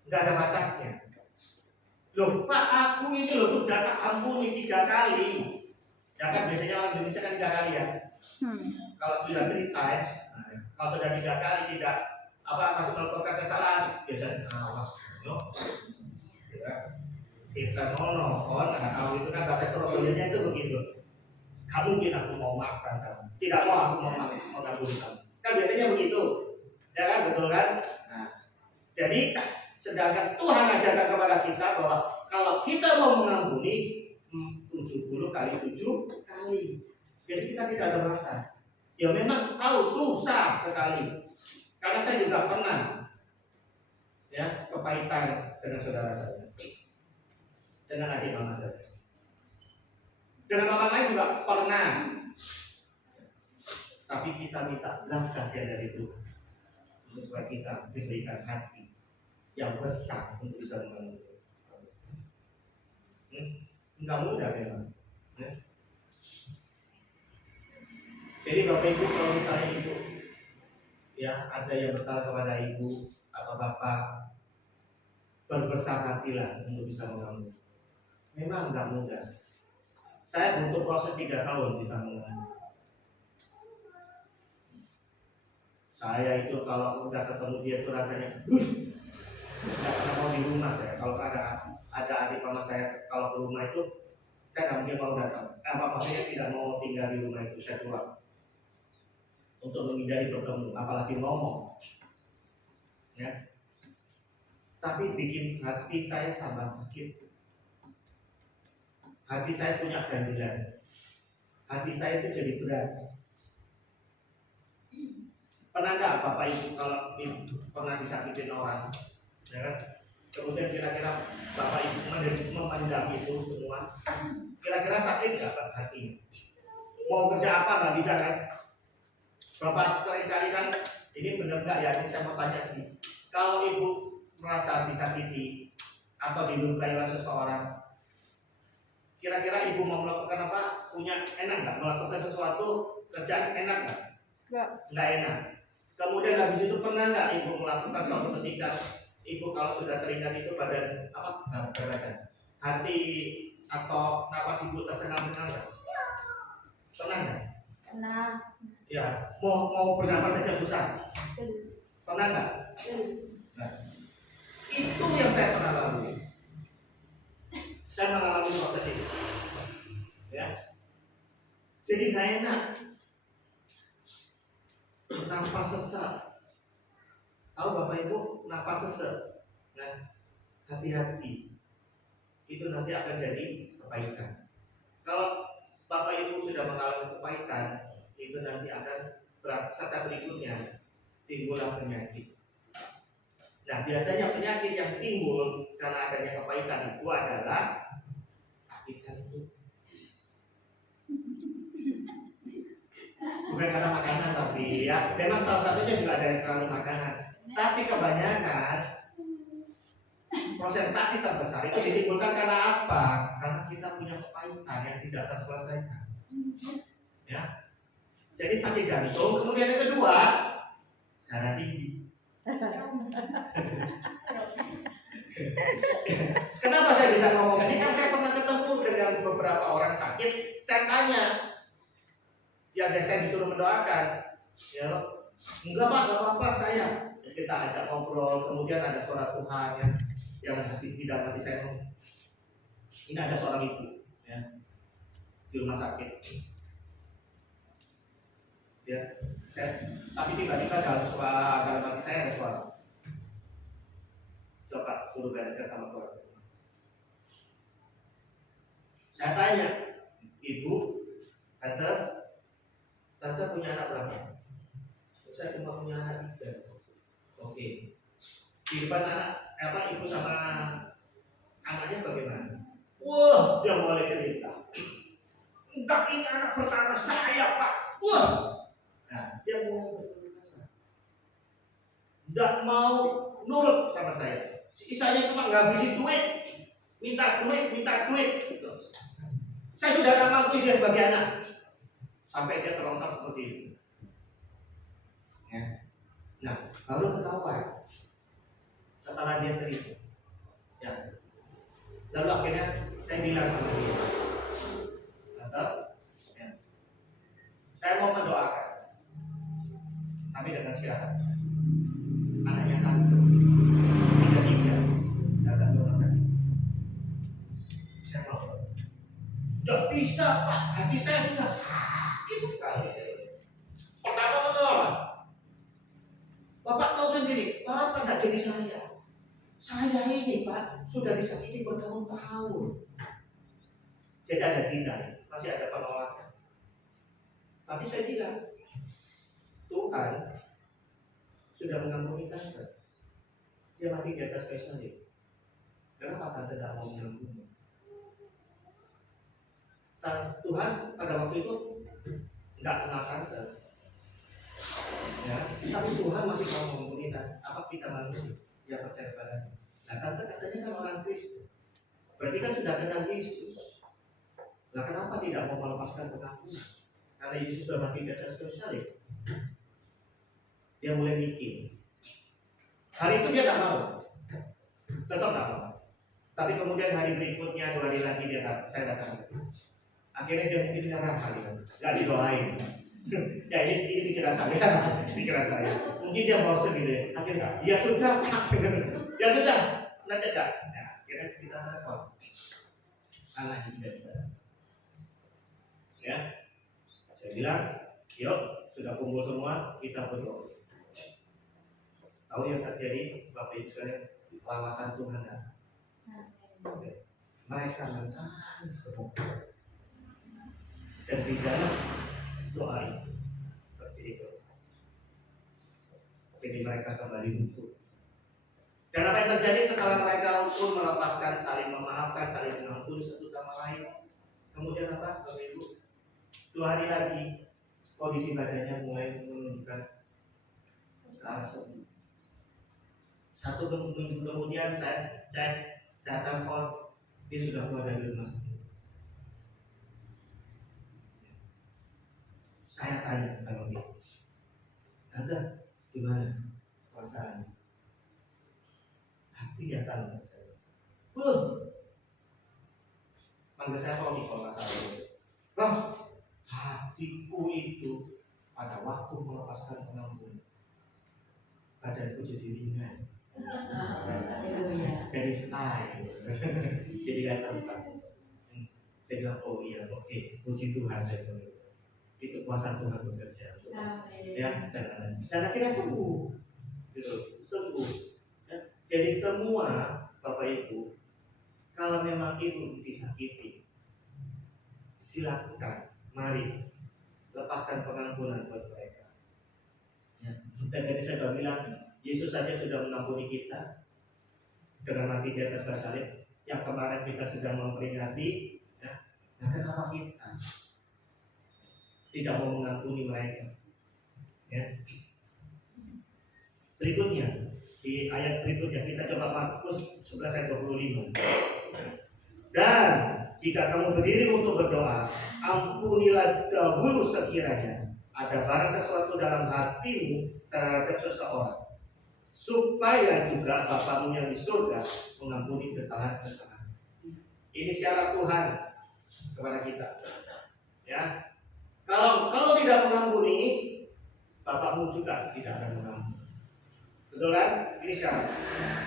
nggak ada batasnya. Loh Pak, aku ini loh sudah tak ampuni 3 kali. Ya kan biasanya orang Indonesia kan 3 kali ya. Kalau sudah 3 times, kalau sudah 3 kali tidak masih melakukan kesalahan, biasanya awas, no. Kita mohon, karena kamu itu kan bahasa Surabayanya itu begitu. Kamu mungkin aku mau maafkan kamu, tidak mau aku mau mengampuni kamu. Kan biasanya begitu, ya kan, betul kan? Nah, jadi sedangkan Tuhan ajarkan kepada kita bahwa kalau kita mau mengampuni 70 kali 7 kali. Jadi kita tidak ada batas. Ya memang tahu susah sekali. Karena saya juga pernah ya kepahitan dengan saudara saya. Dengan adik mama saya. Dengan orang lain juga pernah. Tapi kita minta belas kasihan dari Tuhan. Supaya kita diberikan hati yang besar untuk bisa mengampuni. Enggak mudah memang. Ya. Jadi Bapak Ibu kalau misalnya ibu ya ada yang bersalah kepada ibu atau bapak, berbesar hatilah untuk bisa mengampuni. Memang enggak mudah. Saya butuh proses 3 tahun di tabungan. Saya itu kalau udah ketemu dia tuh rasanya, nggak pernah mau di rumah saya. Kalau ada adik mama saya kalau ke rumah itu, saya nggak mungkin mau datang. Maksudnya tidak mau tinggal di rumah itu, saya keluar untuk menghindari bertemu, apalagi ngomong. Ya. Tapi bikin hati saya tambah sakit. Hati saya punya ganjilan. Hati saya itu jadi berat. Pernah nggak Bapak Ibu kalau pernah disakitin orang, ya kan? Kemudian kira-kira Bapak Ibu memandang itu semua, kira-kira sakit nggak hatinya? Mau kerja apa nggak bisa kan? Bapak seringkali kan, ini benar nggak ya? Ini saya mau tanya sih. Kalau Ibu merasa disakiti atau dilukai oleh seseorang, kira-kira Ibu mau melakukan apa? Enak nggak? Melakukan sesuatu kerjaan enak nggak? Nggak enak. Kemudian habis itu pernah nggak Ibu melakukan suatu ketika Ibu kalau sudah teringat itu badan hati atau napas Ibu tersenang-senang nggak? Senang nggak? Nah, Ya, mau bernapas saja susah. Pernah nggak? Nah, itu yang saya pernah lalui. Saya mengalami proses itu. Ya. Jadi nggak enak. Napas sesak. Tahu Bapak Ibu, napas sesak. Nah, hati-hati. Itu nanti akan jadi kebaikan. Kalau Bapak Ibu sudah mengalami kebaikan, itu nanti akan serta berikutnya timbullah penyakit. Nah, biasanya penyakit yang timbul karena adanya kebaikan itu adalah sakit jantung. Bukan karena makanan, tapi ya memang salah satunya juga ada yang terlalu makanan. Tapi kebanyakan persentase terbesar itu ditimbulkan karena apa? Karena kita punya kepahitan yang tidak terselesaikan. Ya. Jadi sakit jantung. Kemudian yang kedua, darah tinggi. Kenapa saya bisa ngomong ini? Kan saya pernah ketemu dengan beberapa orang sakit. Saya tanya, ya saya disuruh mendoakan. Ya, enggak Pak, enggak apa-apa saya. Kita ajak ngobrol. Kemudian ada suara Tuhan yang tidak mati saya ngomong. Ini ada seorang ibu, ya, di rumah sakit. Ya, tapi tiba-tiba dalam hati saya ada suara. Coba suruh bereskan sama keluarga. Saya tanya, Ibu, tante punya anak berapa? Saya cuma punya anak 3. Oke. Di depan ibu sama anaknya bagaimana? Wah, dia mulai cerita. Enggak, ini anak pertama saya, Pak. Wah. Nah, dia mulai berkata, tidak mau nurut sama saya. Saya cuma ngabisin duit, minta duit. Gitu. Saya sudah tak mengakui dia sebagai anak. Sampai dia terlontar seperti itu. Ya. Nah, baru ketahuan setelah dia cerita. Ya. Lalu akhirnya saya bilang sama dia, ya, saya mau mendoakan, tapi dengan syarat anaknya kantuk, tiga datang ke rumah sakit. Saya mau, tidak bisa Pak, hati saya sudah sakit sekali. Pertama menolak. Bapak tahu sendiri, Bapak tidak jadi saya. Saya ini Pak sudah disakiti bertahun-tahun. Jadi ada dina, masih ada penolakan. Tapi saya bilang, Tuhan sudah mengampuni tante. Dia mati di atas kayu salib. Kenapa tante tidak mau mengampuni? Tuhan pada waktu itu tidak kenal tante. Ya, tapi Tuhan masih mau mengampuni tante. Apa kita manusia yang percaya padanya? Nah, tante katanya kan orang Kristen. Berarti kan sudah kenal Yesus. Nah, kenapa tidak mau melepaskan pengakuan? Karena Yesus sudah mati di atas kayu salib. Dia mulai mikir. Hari itu dia tidak mau, tetap tidak mau. Tapi kemudian hari berikutnya 2 hari lagi saya datang. Akhirnya dia mungkin nyerah kali kan, nggak didoain. Ya ini pikiran saya. Mungkin dia bosan gitu ya. Akhirnya, ya sudah, ya sudah, nanti enggak. Ya, akhirnya kita telepon. Anak kita. Ya, saya bilang, yuk sudah kumpul semua, kita berdoa. Tahu yang terjadi, Bapak Ibu sekalian, lawatan Tuhan datang. Mereka menangis semua. Dan di dalam doa itu terjadi doa. Jadi mereka kembali untuk. Dan apa yang terjadi setelah mereka pun melepaskan, saling memaafkan, saling mengampuni satu sama lain. Kemudian apa, Bapak Ibu? 2 hari lagi kondisi badannya mulai menunjukkan ke arah sembuh. 1 minggu kemudian saya telepon, dia sudah keluar dari rumah sakit. Saya tanya sama dia, Anda gimana perasaannya? Hati dia tanya saya. Manggil saya Tony kalau nggak salah. Hatiku itu pada waktu melepaskan pengampun, badanku jadi ringan, very fly, jadi gak terbang. Saya bilang, oh iya, oke, puji Tuhan, saya bilang, itu kuasa Tuhan bekerja. Ya, dan akhirnya sembuh, gitu, sembuh. Ya, jadi semua Bapak Ibu, kalau memang ibu disakiti, silakan, mari lepaskan pengampunan buat mereka. Ya, dan tadi saya sudah bilang, Yesus saja sudah mengampuni kita dengan mati di atas kayu salib. Yang kemarin kita sudah memperingati, ya, nah kenapa kita tidak mau mengampuni mereka? Ya. Berikutnya di ayat berikutnya kita coba Markus 11 ayat 25. Dan jika kamu berdiri untuk berdoa, ampunilah dahulu sekiranya ada barang sesuatu dalam hatimu terhadap seseorang, supaya juga Bapamu yang di surga mengampuni kesalahan-kesalahan. Ini syarat Tuhan kepada kita. Ya, kalau tidak mengampuni, Bapamu juga tidak akan mengampuni. Betul kan? Ini syarat.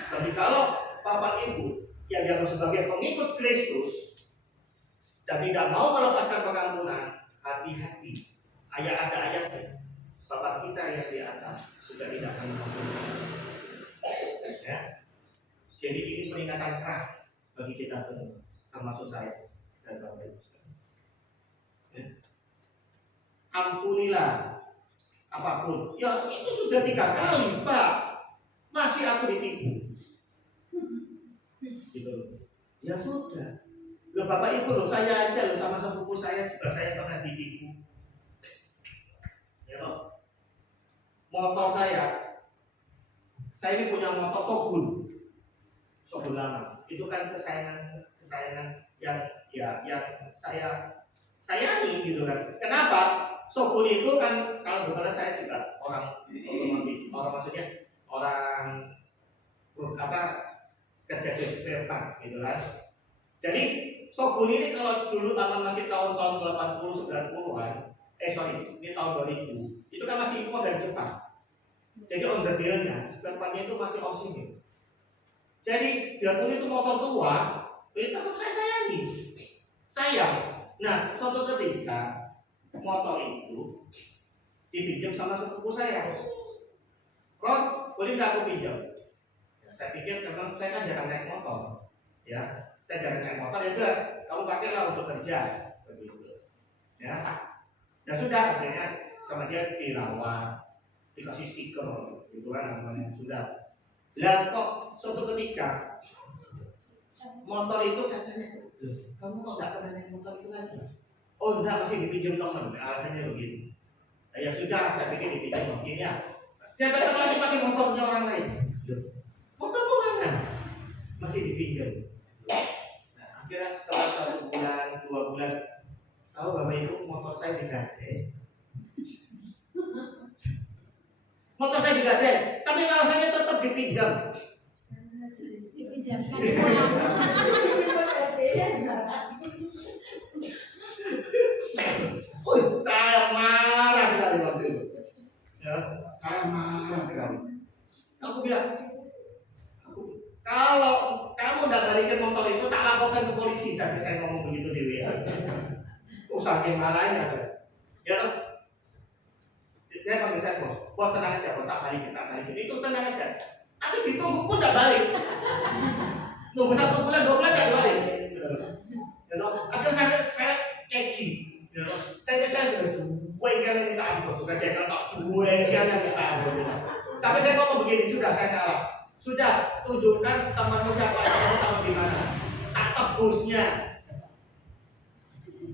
Tapi kalau Bapak Ibu yang dianggap sebagai pengikut Kristus dan tidak mau melepaskan pengampunan, hati-hati. Ada ayatnya. Bapak kita yang di atas juga tidak akan mengampuni. Ya. Jadi ini peringatan keras bagi kita semua, termasuk saya dan Bapak Ibu sekalian. Ya. Ampunilah apapun. Ya itu sudah 3 kali, Pak. Masih aku ditipu. Gitu. Ya sudah. Loh Bapak Ibu loh, saya aja loh sama sepupu saya juga saya pernah ditipu. Ya loh. Motor saya ini punya motor Shogun lama. Itu kan kesayangan yang saya sayangi gitu kan. Kenapa? Shogun itu kan kalau kebetulan saya juga orang maksudnya orang kerja di spare part gitu kan. Jadi Shogun ini kalau dulu masih tahun-tahun 80 90-an, ini tahun 2000, itu kan masih impor dari Jepang. Jadi order-dealnya, spare part-nya itu masih orisinil. Jadi biarpun itu motor tua, itu tetap saya sayangi. Sayang. Nah, suatu ketika motor itu dipinjam sama sepupu saya. Ron, boleh nggak aku pinjam? Ya, saya pikir memang saya kan jarang naik motor, ya. Saya jarang naik motor, ya udah, kamu pakailah untuk kerja, begitu. Ya, dan sudah akhirnya sama dia dirawat, dikasih stiker, gitu kan namanya sudah. Lah kok suatu ketika motor itu saya tanya, kamu kok nggak pernah naik motor itu lagi? Oh enggak, masih dipinjam teman, alasannya begini. Nah, ya sudah, saya pikir dipinjam begini ya. Dia besok lagi pakai motornya orang lain. Motormu mana? Masih dipinjam. Nah, akhirnya setelah 1 bulan, 2 bulan, tahu Bapak Ibu motor saya digadai. Motor saya digadai, tapi alasannya tetap dipinjam. Saya marah sekali. Aku bilang, kalau kamu udah balikin motor itu, tak laporkan ke polisi. Sampai saya ngomong begitu di WA. Saking marahnya saya. Ya, saya panggil saya bos tenang aja, bos tak balikin. Itu tenang aja. Tapi ditunggu pun tak balik. Tunggu 1 bulan, 2 bulan tak balik. Akhirnya saya keci. Saya sudah cuek kalian minta ampun, bukan saya tak cuek kalian minta ampun. Sampai saya ngomong begini, sudah saya kalah. Sudah tunjukkan temanmu siapa, kamu tahu di mana. Tak tebusnya.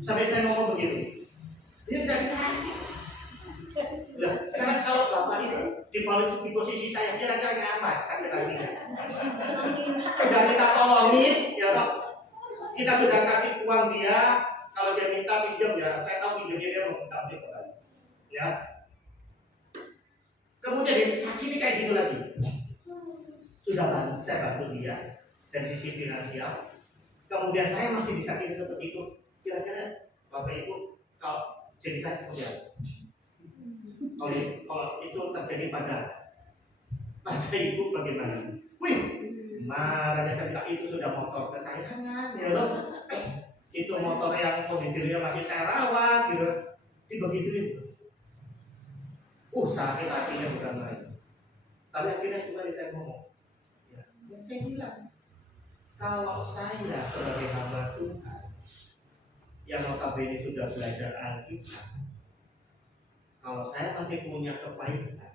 Sampai saya ngomong begitu. Dia tidak dikasih. Nah, sekarang kalau bapak itu di posisi saya kira-kira apa sakit hatinya? Sudah kita tolongin, ya Pak. Kita sudah kasih uang dia. Kalau dia minta pinjam ya, saya tahu pinjamnya dia mau minta pinjam kembali. Ya. Kemudian dia sakitnya kayak gitu lagi. Sudah bantu, saya bantu dia dari sisi finansial. Kemudian saya masih disakiti seperti itu. Kira-kira Bapak Ibu kalau jadi saya seperti apa? Kalau itu terjadi pada Ibu bagaimana? Wih, marahnya saya bilang itu sudah motor kesayangan ya loh. Itu motor yang kondisinya masih saya rawat gitu. Dibegituin. Sakit hatinya bukan main. Tapi akhirnya kembali saya ngomong. Ya, saya bilang kalau saya sebagai hamba Tuhan yang notabene sudah belajar Alkitab, kalau saya masih punya kepahitan,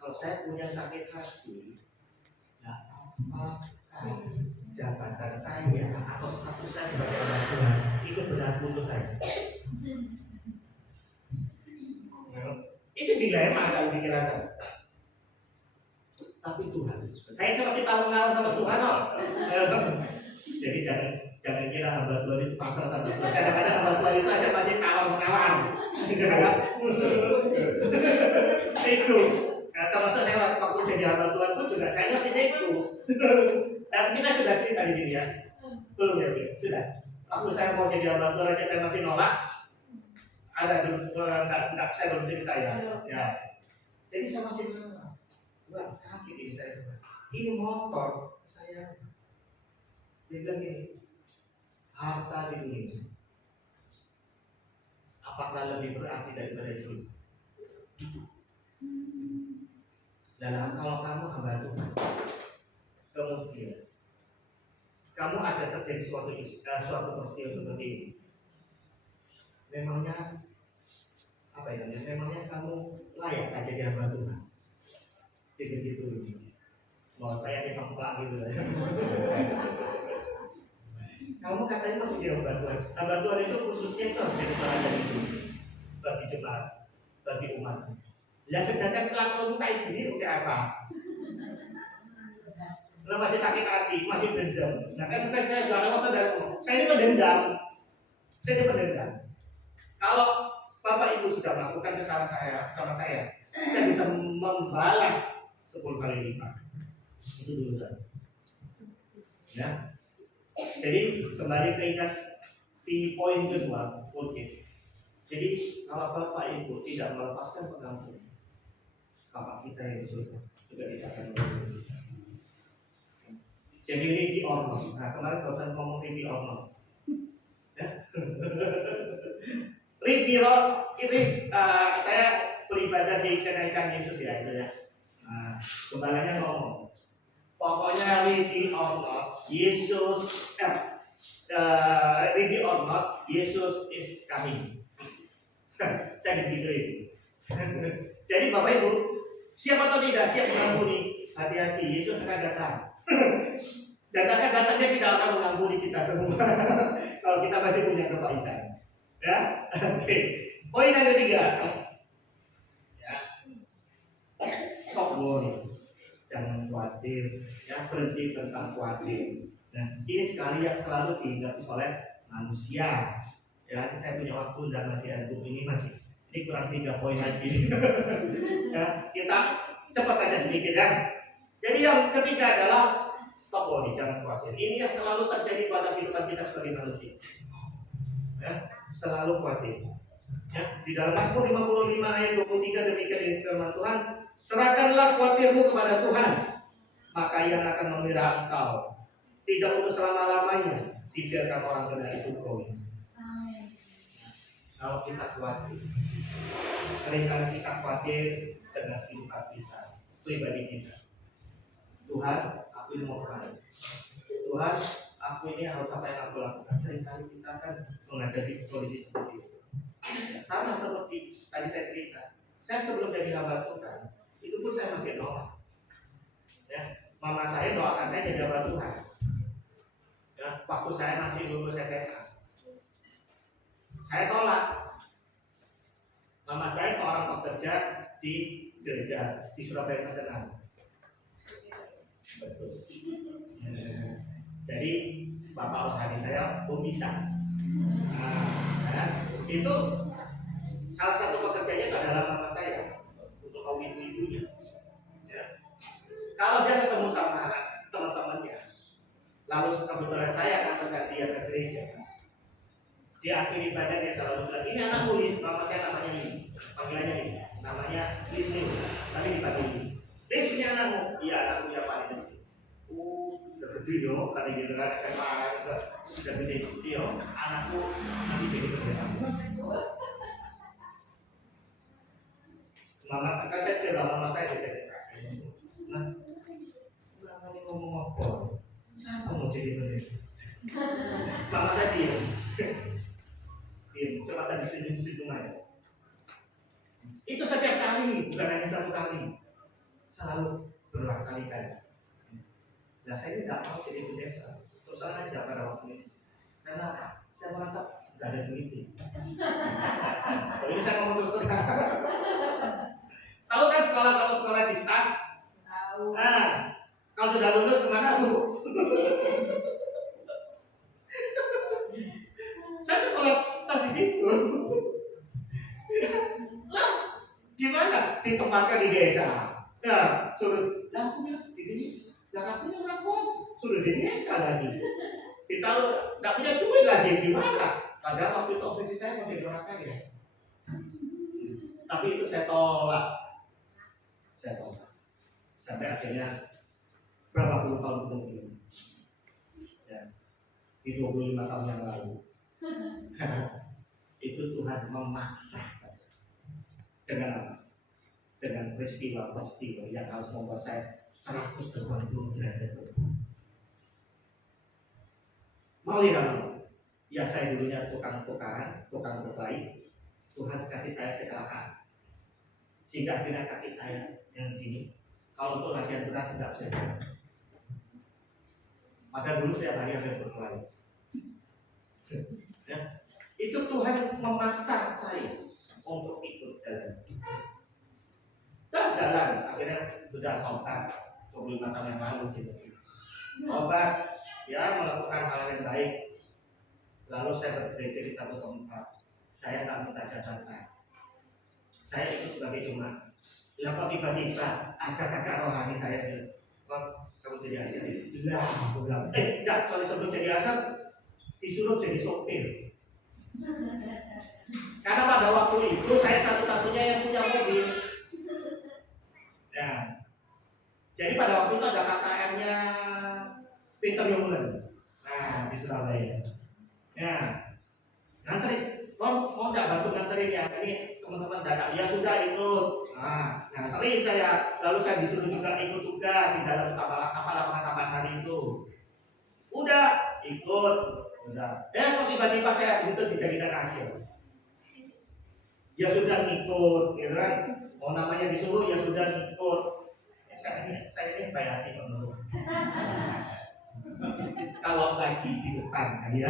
kalau saya punya sakit hati, ya apakah jabatan saya atau status saya sebagai hamba Tuhan itu berlaku untuk saya? Itu dilema dalam pikiran saya. Tapi Tuhan, saya masih tahu mengalah sama Tuhan, loh. Jadi jangan kira hamba Tuhan itu pasrah sama Tuhan. Kadang-kadang hamba Tuhan itu aja masih tawar-menawar. Itu. Nah, termasuk saya waktu jadi hamba Tuhan pun juga saya masih itu. Tapi saya sudah cerita di sini ya. Belum ya, sudah. Waktu saya mau jadi hamba Tuhan aja saya masih nolak. Ada enggak saya belum cerita ya. Ya. Jadi saya masih nolak. Wah, sakit ini saya. Ini motor saya. Dia bilang gini, harta di dunia apakah lebih berarti daripada surga? Dan kalau kamu hamba Tuhan, kemudian kamu ada terjadi suatu peristiwa seperti ini, memangnya apa ya? Memangnya kamu layak tak jadi hamba Tuhan? Begitu ini. Mau saya ditempelak gitu. Kamu katanya masih jadi hamba Tuhan. Hamba Tuhan itu khususnya itu harus jadi teladan itu bagi jemaat, bagi umat. Lah sedangkan kelakuan kayak gini udah apa? Kalau masih sakit hati, masih dendam. Nah kan saya sudah lewat saudara, saya ini pendendam. Kalau Bapak Ibu sudah melakukan kesalahan sama saya bisa membalas 10 kali lipat. Itu dulu saya. Ya. Jadi kembali ke ingat di poin kedua, forgive. Jadi kalau Bapak Ibu tidak melepaskan pengampunan, Bapak kita yang surga juga tidak akan melalui. Jadi ready or not. Nah kemarin saya ngomong ready or not. Ready or ini saya beribadah di kenaikan Yesus ya itu ya. Nah, kembalinya ngomong. Pokoknya ready or not, Yesus ready or not, Yesus is coming. Saya begituin. Jadi Bapak Ibu, siap atau tidak siap mengampuni, hati-hati, Yesus akan datang. Dan akan datangnya tidak akan mengampuni kita semua. Kalau kita masih punya kepahitan. Ya, oke. Poin yang ketiga. Ya. Stop worry. Jangan khawatir, ya berhenti tentang khawatir. Nah, ini sekali yang selalu dihinggapi oleh manusia. Ya, saya punya waktu dan masih ada ini kurang 3 poin lagi. Ya, kita cepat aja sedikit ya. Jadi yang ketiga adalah stop worry, jangan khawatir. Ini yang selalu terjadi pada kehidupan kita sebagai manusia. Ya, selalu khawatir. Ya, di dalam Mazmur 55 ayat 23 demikian firman Tuhan, Serahkanlah khawatirmu kepada Tuhan, maka Ia akan memelihara engkau. Tidak untuk selama-lamanya dibiarkan orang benar itu goyah. Amin. Kalau kita khawatir, seringkali kita khawatir dengan kehidupan kita, pribadi kita. Tuhan, aku ini mau kemana? Tuhan, aku ini harus apa yang aku lakukan? Seringkali kita akan menghadapi kondisi seperti itu. Sama seperti tadi saya cerita, saya sebelum jadi hamba Tuhan, itu pun saya masih nolak. Ya, mama saya doakan saya jadi hamba Tuhan. Ya, waktu saya masih lulus SMA, saya tolak. Mama saya seorang pekerja di gereja di Surabaya terkenal. Betul. Jadi bapak rohani saya pun bisa. Itu salah satu pekerjaannya adalah mama saya untuk kaum ibu-ibunya. Ya. Kalau dia ketemu sama anak teman-temannya, lalu kebetulan saya akan mengganti dia ke gereja. Di akhir ibadah dia selalu bilang, ini anakku Lis, mama saya namanya Lis, panggilannya Lis, namanya Lis nih, tapi dipanggil Lis. Lis ini anakmu, iya anakku yang paling kecil. Sudah gede yo, tadi gitu kan SMA sudah gede yo, anakku nanti jadi pendeta. Mama kan saya bilang mama saya jadi kasih. Nah, ini ngomong apa? Siapa mau jadi pendeta? Mama saya diam. Coba saya disenyum-senyum aja. Itu setiap kali, bukan hanya satu kali, selalu berulang kali kali. Nah saya tidak mau jadi pendeta. Terus aja pada waktu itu. Karena apa? Saya merasa tidak ada duitnya. Kalau ini saya ngomong terus. Tahu kan kalau sekolah di STAS? Tahu. Nah, kalau sudah lulus kemana Bu? Saya sekolah STAS di situ. Lah, gimana? Ditempatkan di desa. Nah, suruh, lah aku bilang di desa. Lah aku punya orang kota, sudah di desa lagi. Kita tidak punya duit lagi, gimana? Padahal waktu itu ofisi saya mau jadi orang kaya. Tapi itu saya tolak. Sampai akhirnya berapa puluh tahun kemudian, ya, di 25 tahun yang lalu, itu Tuhan memaksa saya. Dengan apa? Dengan peristiwa yang harus membuat saya 180 derajat berbeda. Mau tidak mau? Yang saya dulunya tukang berkelahi, Tuhan kasih saya kecelakaan. Sehingga akhirnya kaki saya yang di sini, kalau untuk latihan berat tidak bisa jalan. Padahal dulu saya hari hampir berkelahi. Ya, itu Tuhan memaksa saya untuk ikut jalan. Dan jalan, akhirnya sudah tobat 25 tahun yang lalu gitu. Tobat, ya melakukan hal yang baik. Lalu saya bergereja di satu tempat. Saya tak minta jabatan. Saya ikut sebagai jemaat. Lah kok tiba-tiba ada kakak rohani saya bilang, "Kok kamu jadi asal?" Lah, aku bilang, enggak, soalnya sebelum jadi asal disuruh jadi sopir. Karena pada waktu itu saya satu-satunya yang punya mobil. Ya. Jadi pada waktu itu ada KKN-nya Peter Yomulan. Nah, di Surabaya. Ya. Nganterin, mau enggak bantu nganterin ya? Ini teman-teman datang. Ya sudah ikut. Nah, nganterin saya. Lalu saya disuruh juga ikut juga di dalam kapal lapangan Tabasan itu. Udah ikut. Udah. Kok tiba-tiba saya di situ dijadikan hasil. Ya sudah ngikut, ya kan? Mau namanya disuruh ya sudah ngikut. Ya, saya ini baik hati menurut. Kalau lagi di depan, ya.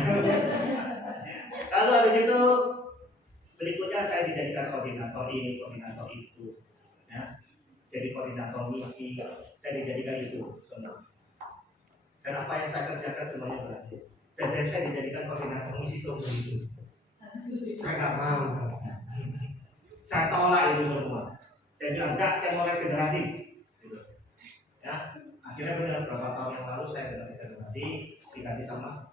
Lalu habis itu berikutnya saya dijadikan koordinator ini, koordinator itu, ya. Jadi koordinator misi, saya dijadikan itu semua. Dan apa yang saya kerjakan semuanya berhasil. Dan saya dijadikan koordinator misi semua itu. Saya nggak mau. Saya tolak itu semua. Saya bilang enggak, saya mau regenerasi. Gitu. Ya, akhirnya benar beberapa tahun yang lalu saya regenerasi diganti sama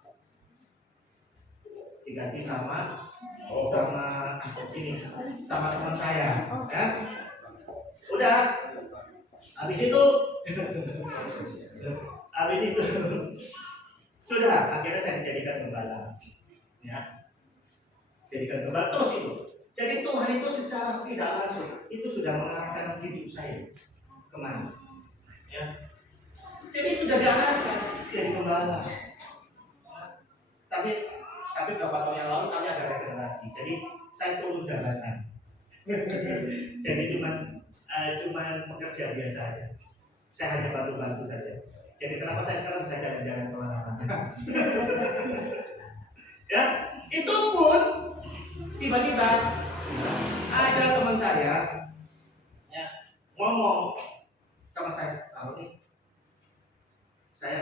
ini sama teman saya. Ya, udah Habis itu sudah akhirnya saya dijadikan gembala. Ya. Jadikan gembala terus itu. Jadi Tuhan itu secara tidak langsung itu sudah mengarahkan hidup saya kemana. Ya. Jadi sudah diarahkan jadi gembala. Tapi beberapa tahun yang lalu kami ada regenerasi. Jadi saya turun jabatan. Jadi cuma pekerja biasa aja. Saya hanya bantu-bantu saja. Jadi kenapa saya sekarang bisa jalan-jalan kemana-mana? Ya, itu pun tiba-tiba ada teman saya ya, ngomong sama saya, Pak Roni, saya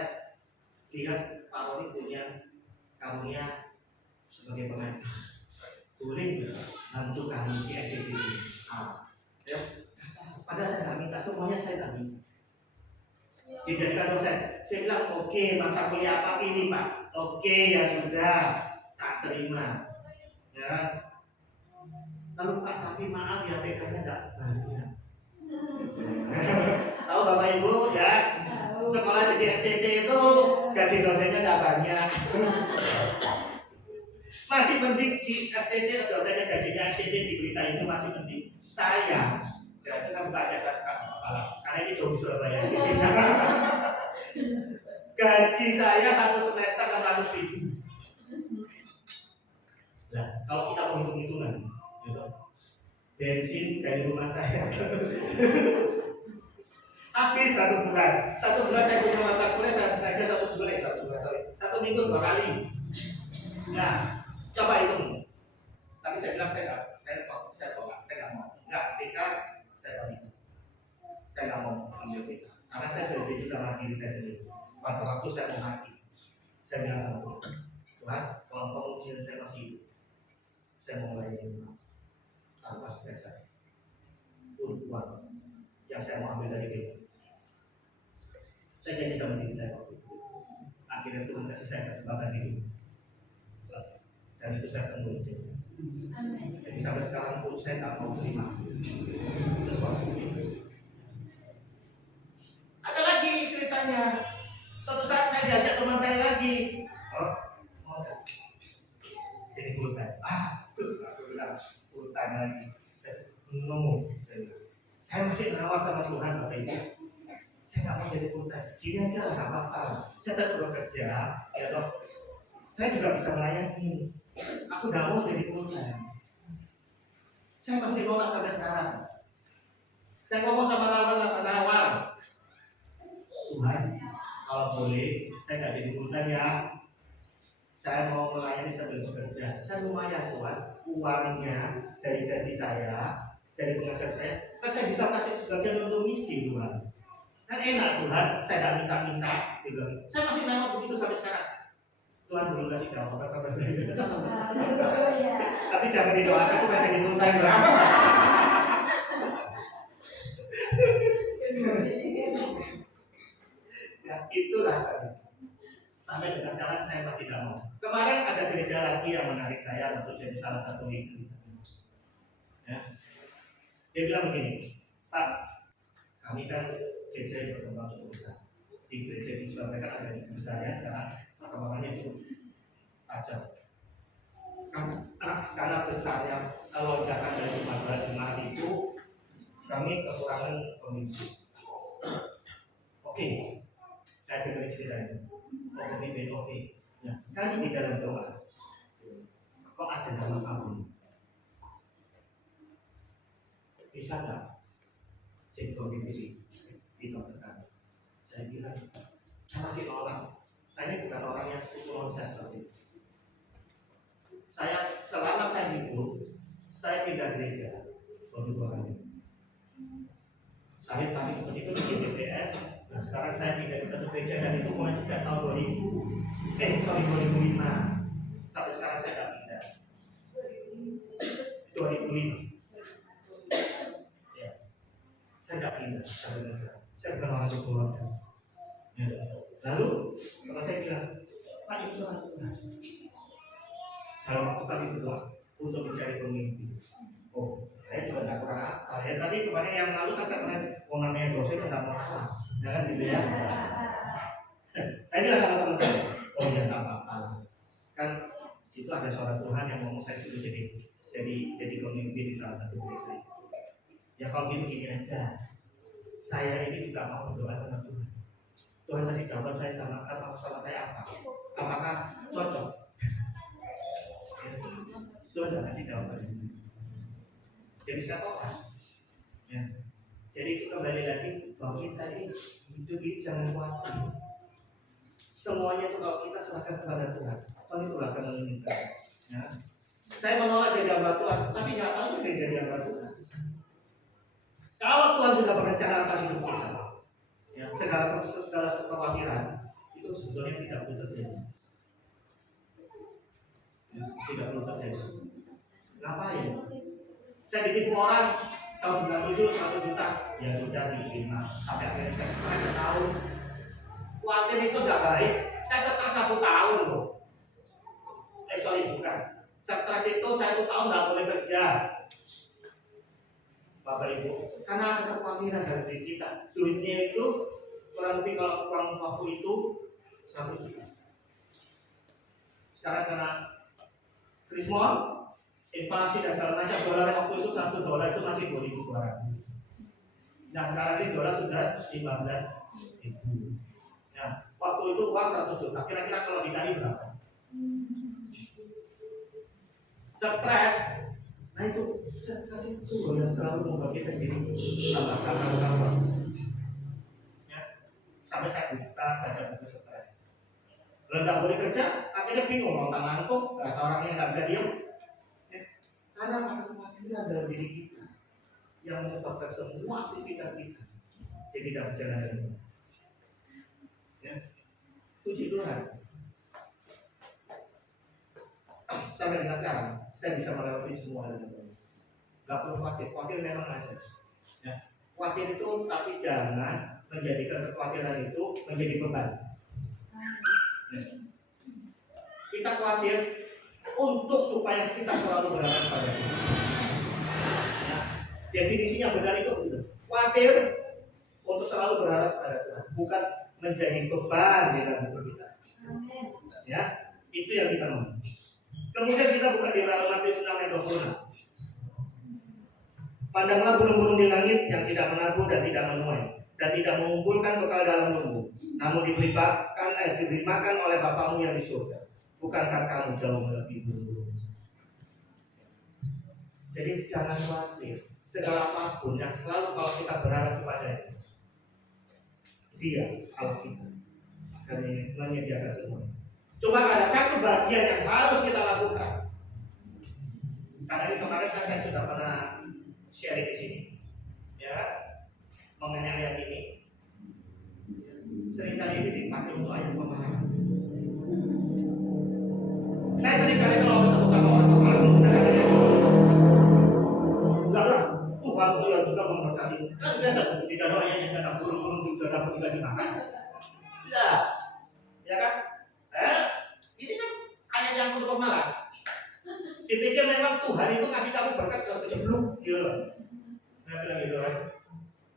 lihat Pak Roni punya karunia sebagai pengajar, boleh nggak bantu kami di SCTV? Ya. Padahal saya nggak minta, semuanya saya nggak minta. Dijadikan dosen, saya bilang oke, mata kuliah apa ini Pak? Oke, ya sudah, tak terima. Ya. Lalu Pak, tapi maaf ya BK-nya nggak banyak. Tahu Bapak Ibu ya, sekolah di STT itu gaji dosennya nggak banyak. Masih mending di STT dosennya gajinya STT di berita itu masih mending. Saya buka jasa kepala karena ini jauh Surabaya. Gaji saya satu semester 600.000. Nah, kalau kita mau hitung-hitungan, gitu. Bensin dari rumah saya habis satu bulan saya punya mata kuliah saya sengaja satu minggu 2 kali. Nah, coba hitung. Tapi saya bilang saya nggak mau. Nggak, tinggal saya nggak mau ambil kita karena saya sudah jujur sama diri saya sendiri. Pada waktu saya mau mati, saya bilang sama Tuhan, kalau ujian saya masih hidup, saya mau melayani tanpa stres uang yang saya mau ambil dari kita. Saya janji sama diri saya waktu itu. Akhirnya Tuhan kasih saya kesempatan hidup, dan itu saya tunggu. Jadi sampai sekarang pun saya tak mau terima sesuatu. Ada lagi ceritanya. Suatu saat saya diajak teman saya lagi. Mau jadi full time. Aku bilang full time lagi. Saya ngomong. Saya masih menawar sama Tuhan Bapak Ibu. Saya nggak mau jadi full time. Gini aja lah nggak apa-apa. Saya tak coba kerja. Ya toh. Saya juga bisa melayani. Aku nggak mau jadi full time. Saya masih nolak sampai sekarang. Saya ngomong sama penawar. Tuhan, kalau boleh, saya nggak jadi full time ya. Saya mau melayani sambil bekerja. Dan lumayan Tuhan, uangnya dari gaji saya, dari penghasilan saya, kan saya bisa kasih sebagian untuk misi Tuhan. Kan enak Tuhan, saya nggak minta-minta. Saya masih nengok begitu sampai sekarang. Tuhan belum kasih jawaban sama saya. Tapi jangan didoakan supaya jadi full time ya. Ya itulah saya. Sampai dengan sekarang saya masih tidak mau. Kemarin ada gereja lagi yang menarik saya untuk jadi salah satu leader. Ya. Dia bilang begini, Pak, kami kan gereja yang berkembang cukup besar. Di gereja di Surabaya kan ada yang besar ya, sekarang perkembangannya cukup tajam. Karena besarnya lonjakan dari jemaat itu, kami kekurangan pemimpin. Oke, saya dengar cerita ini. Pemimpin oke. Nah, kami di dalam doa. Kok ada nama kamu? Bisa nggak jadi pemimpin di tempat kami? Saya bilang, saya masih orang. Saya bukan orang yang cukup loncat tapi saya selama saya hidup, saya pindah gereja baru 2 kali. Saya tadi seperti itu di BPS. Nah, sekarang saya pindah di satu gereja dan itu mulai sejak tahun 2005 sampai sekarang saya tidak pindah. 2005. Ya, saya tidak pindah sampai sekarang. Saya bukan orang keluarga. Ya. Lalu kalau saya bilang, Pak itu soal Tuhan. Kalau waktu kami berdoa untuk mencari pemimpin, oh saya juga tidak kurang apa. apa-apa ya. Tapi kemarin yang lalu kan saya pernah namanya dosen nggak mau kalah, ya kan gitu ya. Saya bilang sama teman saya, oh ya nggak apa-apa, kan itu ada suara Tuhan yang ngomong saya suruh jadi pemimpin di salah satu gereja. Ya kalau gitu gini aja, saya ini juga mau berdoa sama Tuhan. Tuhan kasih jawaban saya sama saya apa? Apakah cocok? Tuhan sudah kasih jawaban. Jadi saya tahu kan? Ya. Jadi itu kembali lagi bahwa kita ini hidup ini jangan khawatir. Semuanya itu kalau kita serahkan kepada Tuhan, Tuhan itu akan menunjukkan. Ya. Saya menolak jadi hamba Tuhan, tapi nggak tahu jadi hamba Tuhan. Kalau Tuhan sudah berencana atas hidup kita, ya, segala kekhawatiran itu sebetulnya tidak perlu terjadi. Ya, tidak perlu terjadi. Ngapain? Saya ditipu orang tahun 97 1 juta, ya sudah diterima sampai akhirnya saya stres setahun. Khawatir itu tidak baik. Saya stres 1 tahun loh. Bukan. Stres itu saya 1 tahun nggak boleh kerja. Bapak Ibu, karena ada kekhawatiran dari diri kita. Duitnya itu kurang lebih kalau uang waktu itu 1 juta. Sekarang karena Krismon, inflasi dan segala macam, dolar waktu itu $1 itu masih 2.200. Nah sekarang ini dolar sudah 15.000. Nah waktu itu uang 100 juta. Kira-kira kalau dikali berapa? Stres. Nah itu stres itu yang selalu membuat kita jadi tambah. Ya. Sampai saya baca buku stres. Kalau nggak boleh kerja, akhirnya bingung mau tangan tuh, seorang yang nggak bisa diem. Karena ada kekhawatiran dalam diri kita yang menyebabkan semua aktivitas kita jadi tidak berjalan dengan baik. Ya. Puji Tuhan. Sampai dengan sekarang, saya bisa melewati semua dengan baik. Gak perlu khawatir memang ada. Ya. Khawatir itu, tapi jangan menjadikan kekhawatiran itu menjadi beban. Ya. Kita khawatir untuk supaya kita selalu berharap pada Tuhan. Ya. Definisinya benar itu begitu. Khawatir untuk selalu berharap pada Tuhan, bukan menjadi beban di dalam hidup kita. Ya, itu yang kita mau. Kemudian kita buka di Matius 6 ayat 26. Pandanglah burung-burung di langit yang tidak menabur dan tidak menuai dan tidak mengumpulkan bekal dalam lumbung, namun diberi makan oleh Bapamu yang di surga. Bukankah kamu jauh melebihi burung-burung? Jadi jangan khawatir. Segala apapun yang selalu kalau kita berharap kepada Dia, Allah kita akan menyediakan semua. Cuma ada satu bagian yang harus kita lakukan. Karena ini kemarin saya sudah pernah sharing di sini, ya, mengenai ayat ini. Seringkali ini dipakai untuk ayat pemalas. Saya seringkali kalau ketemu sama orang pemalas menggunakan ayat ini. Enggak lah, Tuhan yang juga memberkati. Kan tidak ada ayat yang datang burung-burung juga dapat dikasih makan. Tidak, ya kan? Ini kan ayat yang untuk pemalas. Dipikir memang Tuhan itu ngasih kamu berkat ke kejeblok, gitu loh. Saya bilang gitu kan?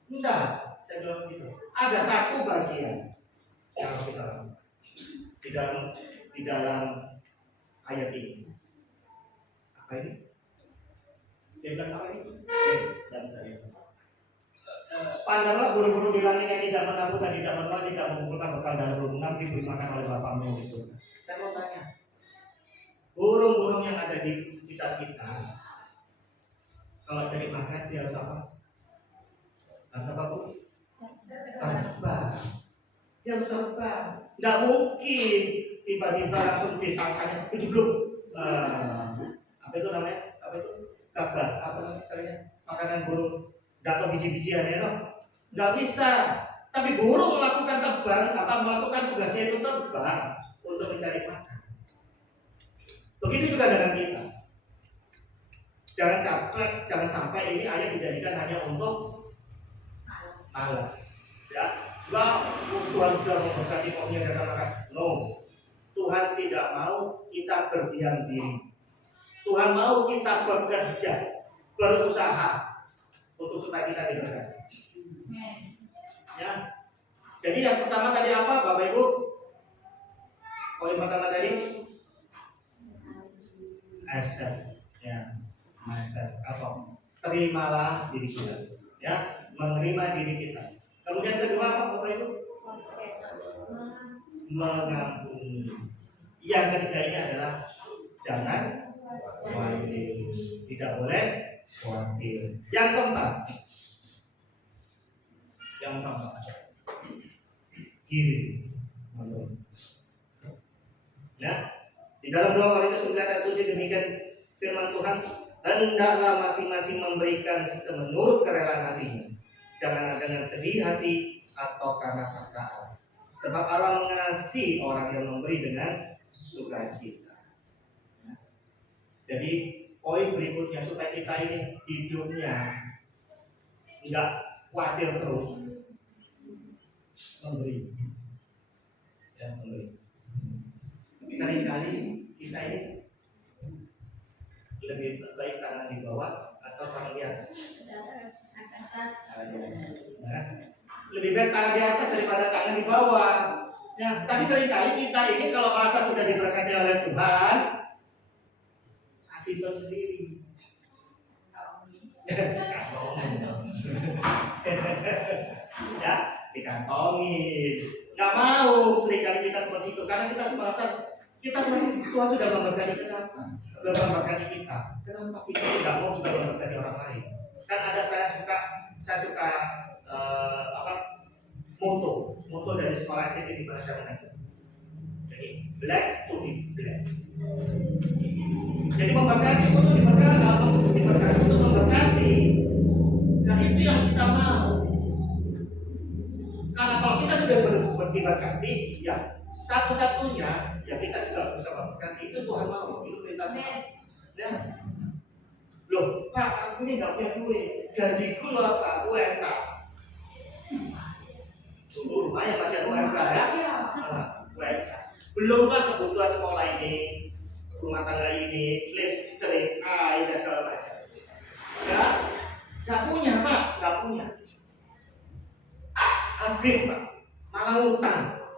Enggak, saya bilang gitu. Ada satu bagian yang harus kita lakukan di dalam ayat ini. Apa ini? Dia bilang apa ini? Dan saya. Pandanglah burung-burung di langit yang tidak menabur dan tidak menuai, tidak mengumpulkan bekal dalam lumbung, diberi makan oleh Bapamu yang di surga. Saya mau tanya, burung-burung yang ada di sekitar kita, kalau cari makan dia harus apa? Harus apa, Bu? Terbang. Dia harus terbang. Nggak mungkin tiba-tiba langsung disangkanya kejeblok. Apa itu namanya? Apa itu? Gabah. Apa namanya? Makanan burung. Atau biji-bijian ya, nggak bisa. Tapi burung melakukan terbang, melakukan tugasnya itu terbang untuk mencari makan. Begitu juga dengan kita. Jangan sampai ini ayat dijadikan hanya untuk malas. Ya, Tuhan sudah memberkati kaumnya dengan makan. No, Tuhan tidak mau kita berdiam diri. Tuhan mau kita bekerja, berusaha. untuk supaya kita diberkati. Amin. Ya. Jadi yang pertama tadi apa, Bapak Ibu? Poin pertama tadi aset, ya, aset apa? Terimalah diri kita, ya, menerima diri kita. Kemudian kedua apa, Bapak Ibu? Mengampuni. Yang ketiga ini adalah jangan khawatir, tidak boleh khawatir. Yang keempat, giving. Ya, di dalam 2 Korintus 9 ayat 7 demikian firman Tuhan, hendaklah masing-masing memberikan menurut kerelaan hatinya, jangan dengan sedih hati atau karena paksaan, sebab Allah mengasihi orang yang memberi dengan sukacita. Jadi poin berikutnya supaya kita ini hidupnya enggak khawatir terus, memberi, ya, memberi. Seringkali kita ini lebih baik tangan di bawah atau tangan di atas. Nah, lebih baik tangan di atas daripada tangan di bawah. Ya, tapi seringkali kita ini kalau merasa sudah diberkati oleh Tuhan, kasih Tuhan sendiri. Ya, dikantongin. Nggak mau seringkali kita seperti itu karena kita merasa kita Tuhan sudah memberkati kita, sudah memberkati kita. Kenapa kita tidak mau juga memberkati orang lain? Kan ada saya suka moto dari sekolah SMP di mana saya mengajar. Jadi blessed to be blessed. Jadi memberkati untuk diberkati untuk memberkati. Dan itu yang kita mau. Karena kalau kita sudah diberkati, ya satu-satunya ya kita juga bisa memberkati. Itu Tuhan mau, itu perintah Tuhan. Ya. Loh, Pak, aku ini nggak punya duit, gajiku loh Pak, UMK. Tunggu, lumayan masih ada UMK ya. UMK. Belum kan kebutuhan sekolah ini, rumah tangga ini, listrik, air dan segala macam. Ya, nggak punya Pak, nggak punya. Habis Pak, malah utang.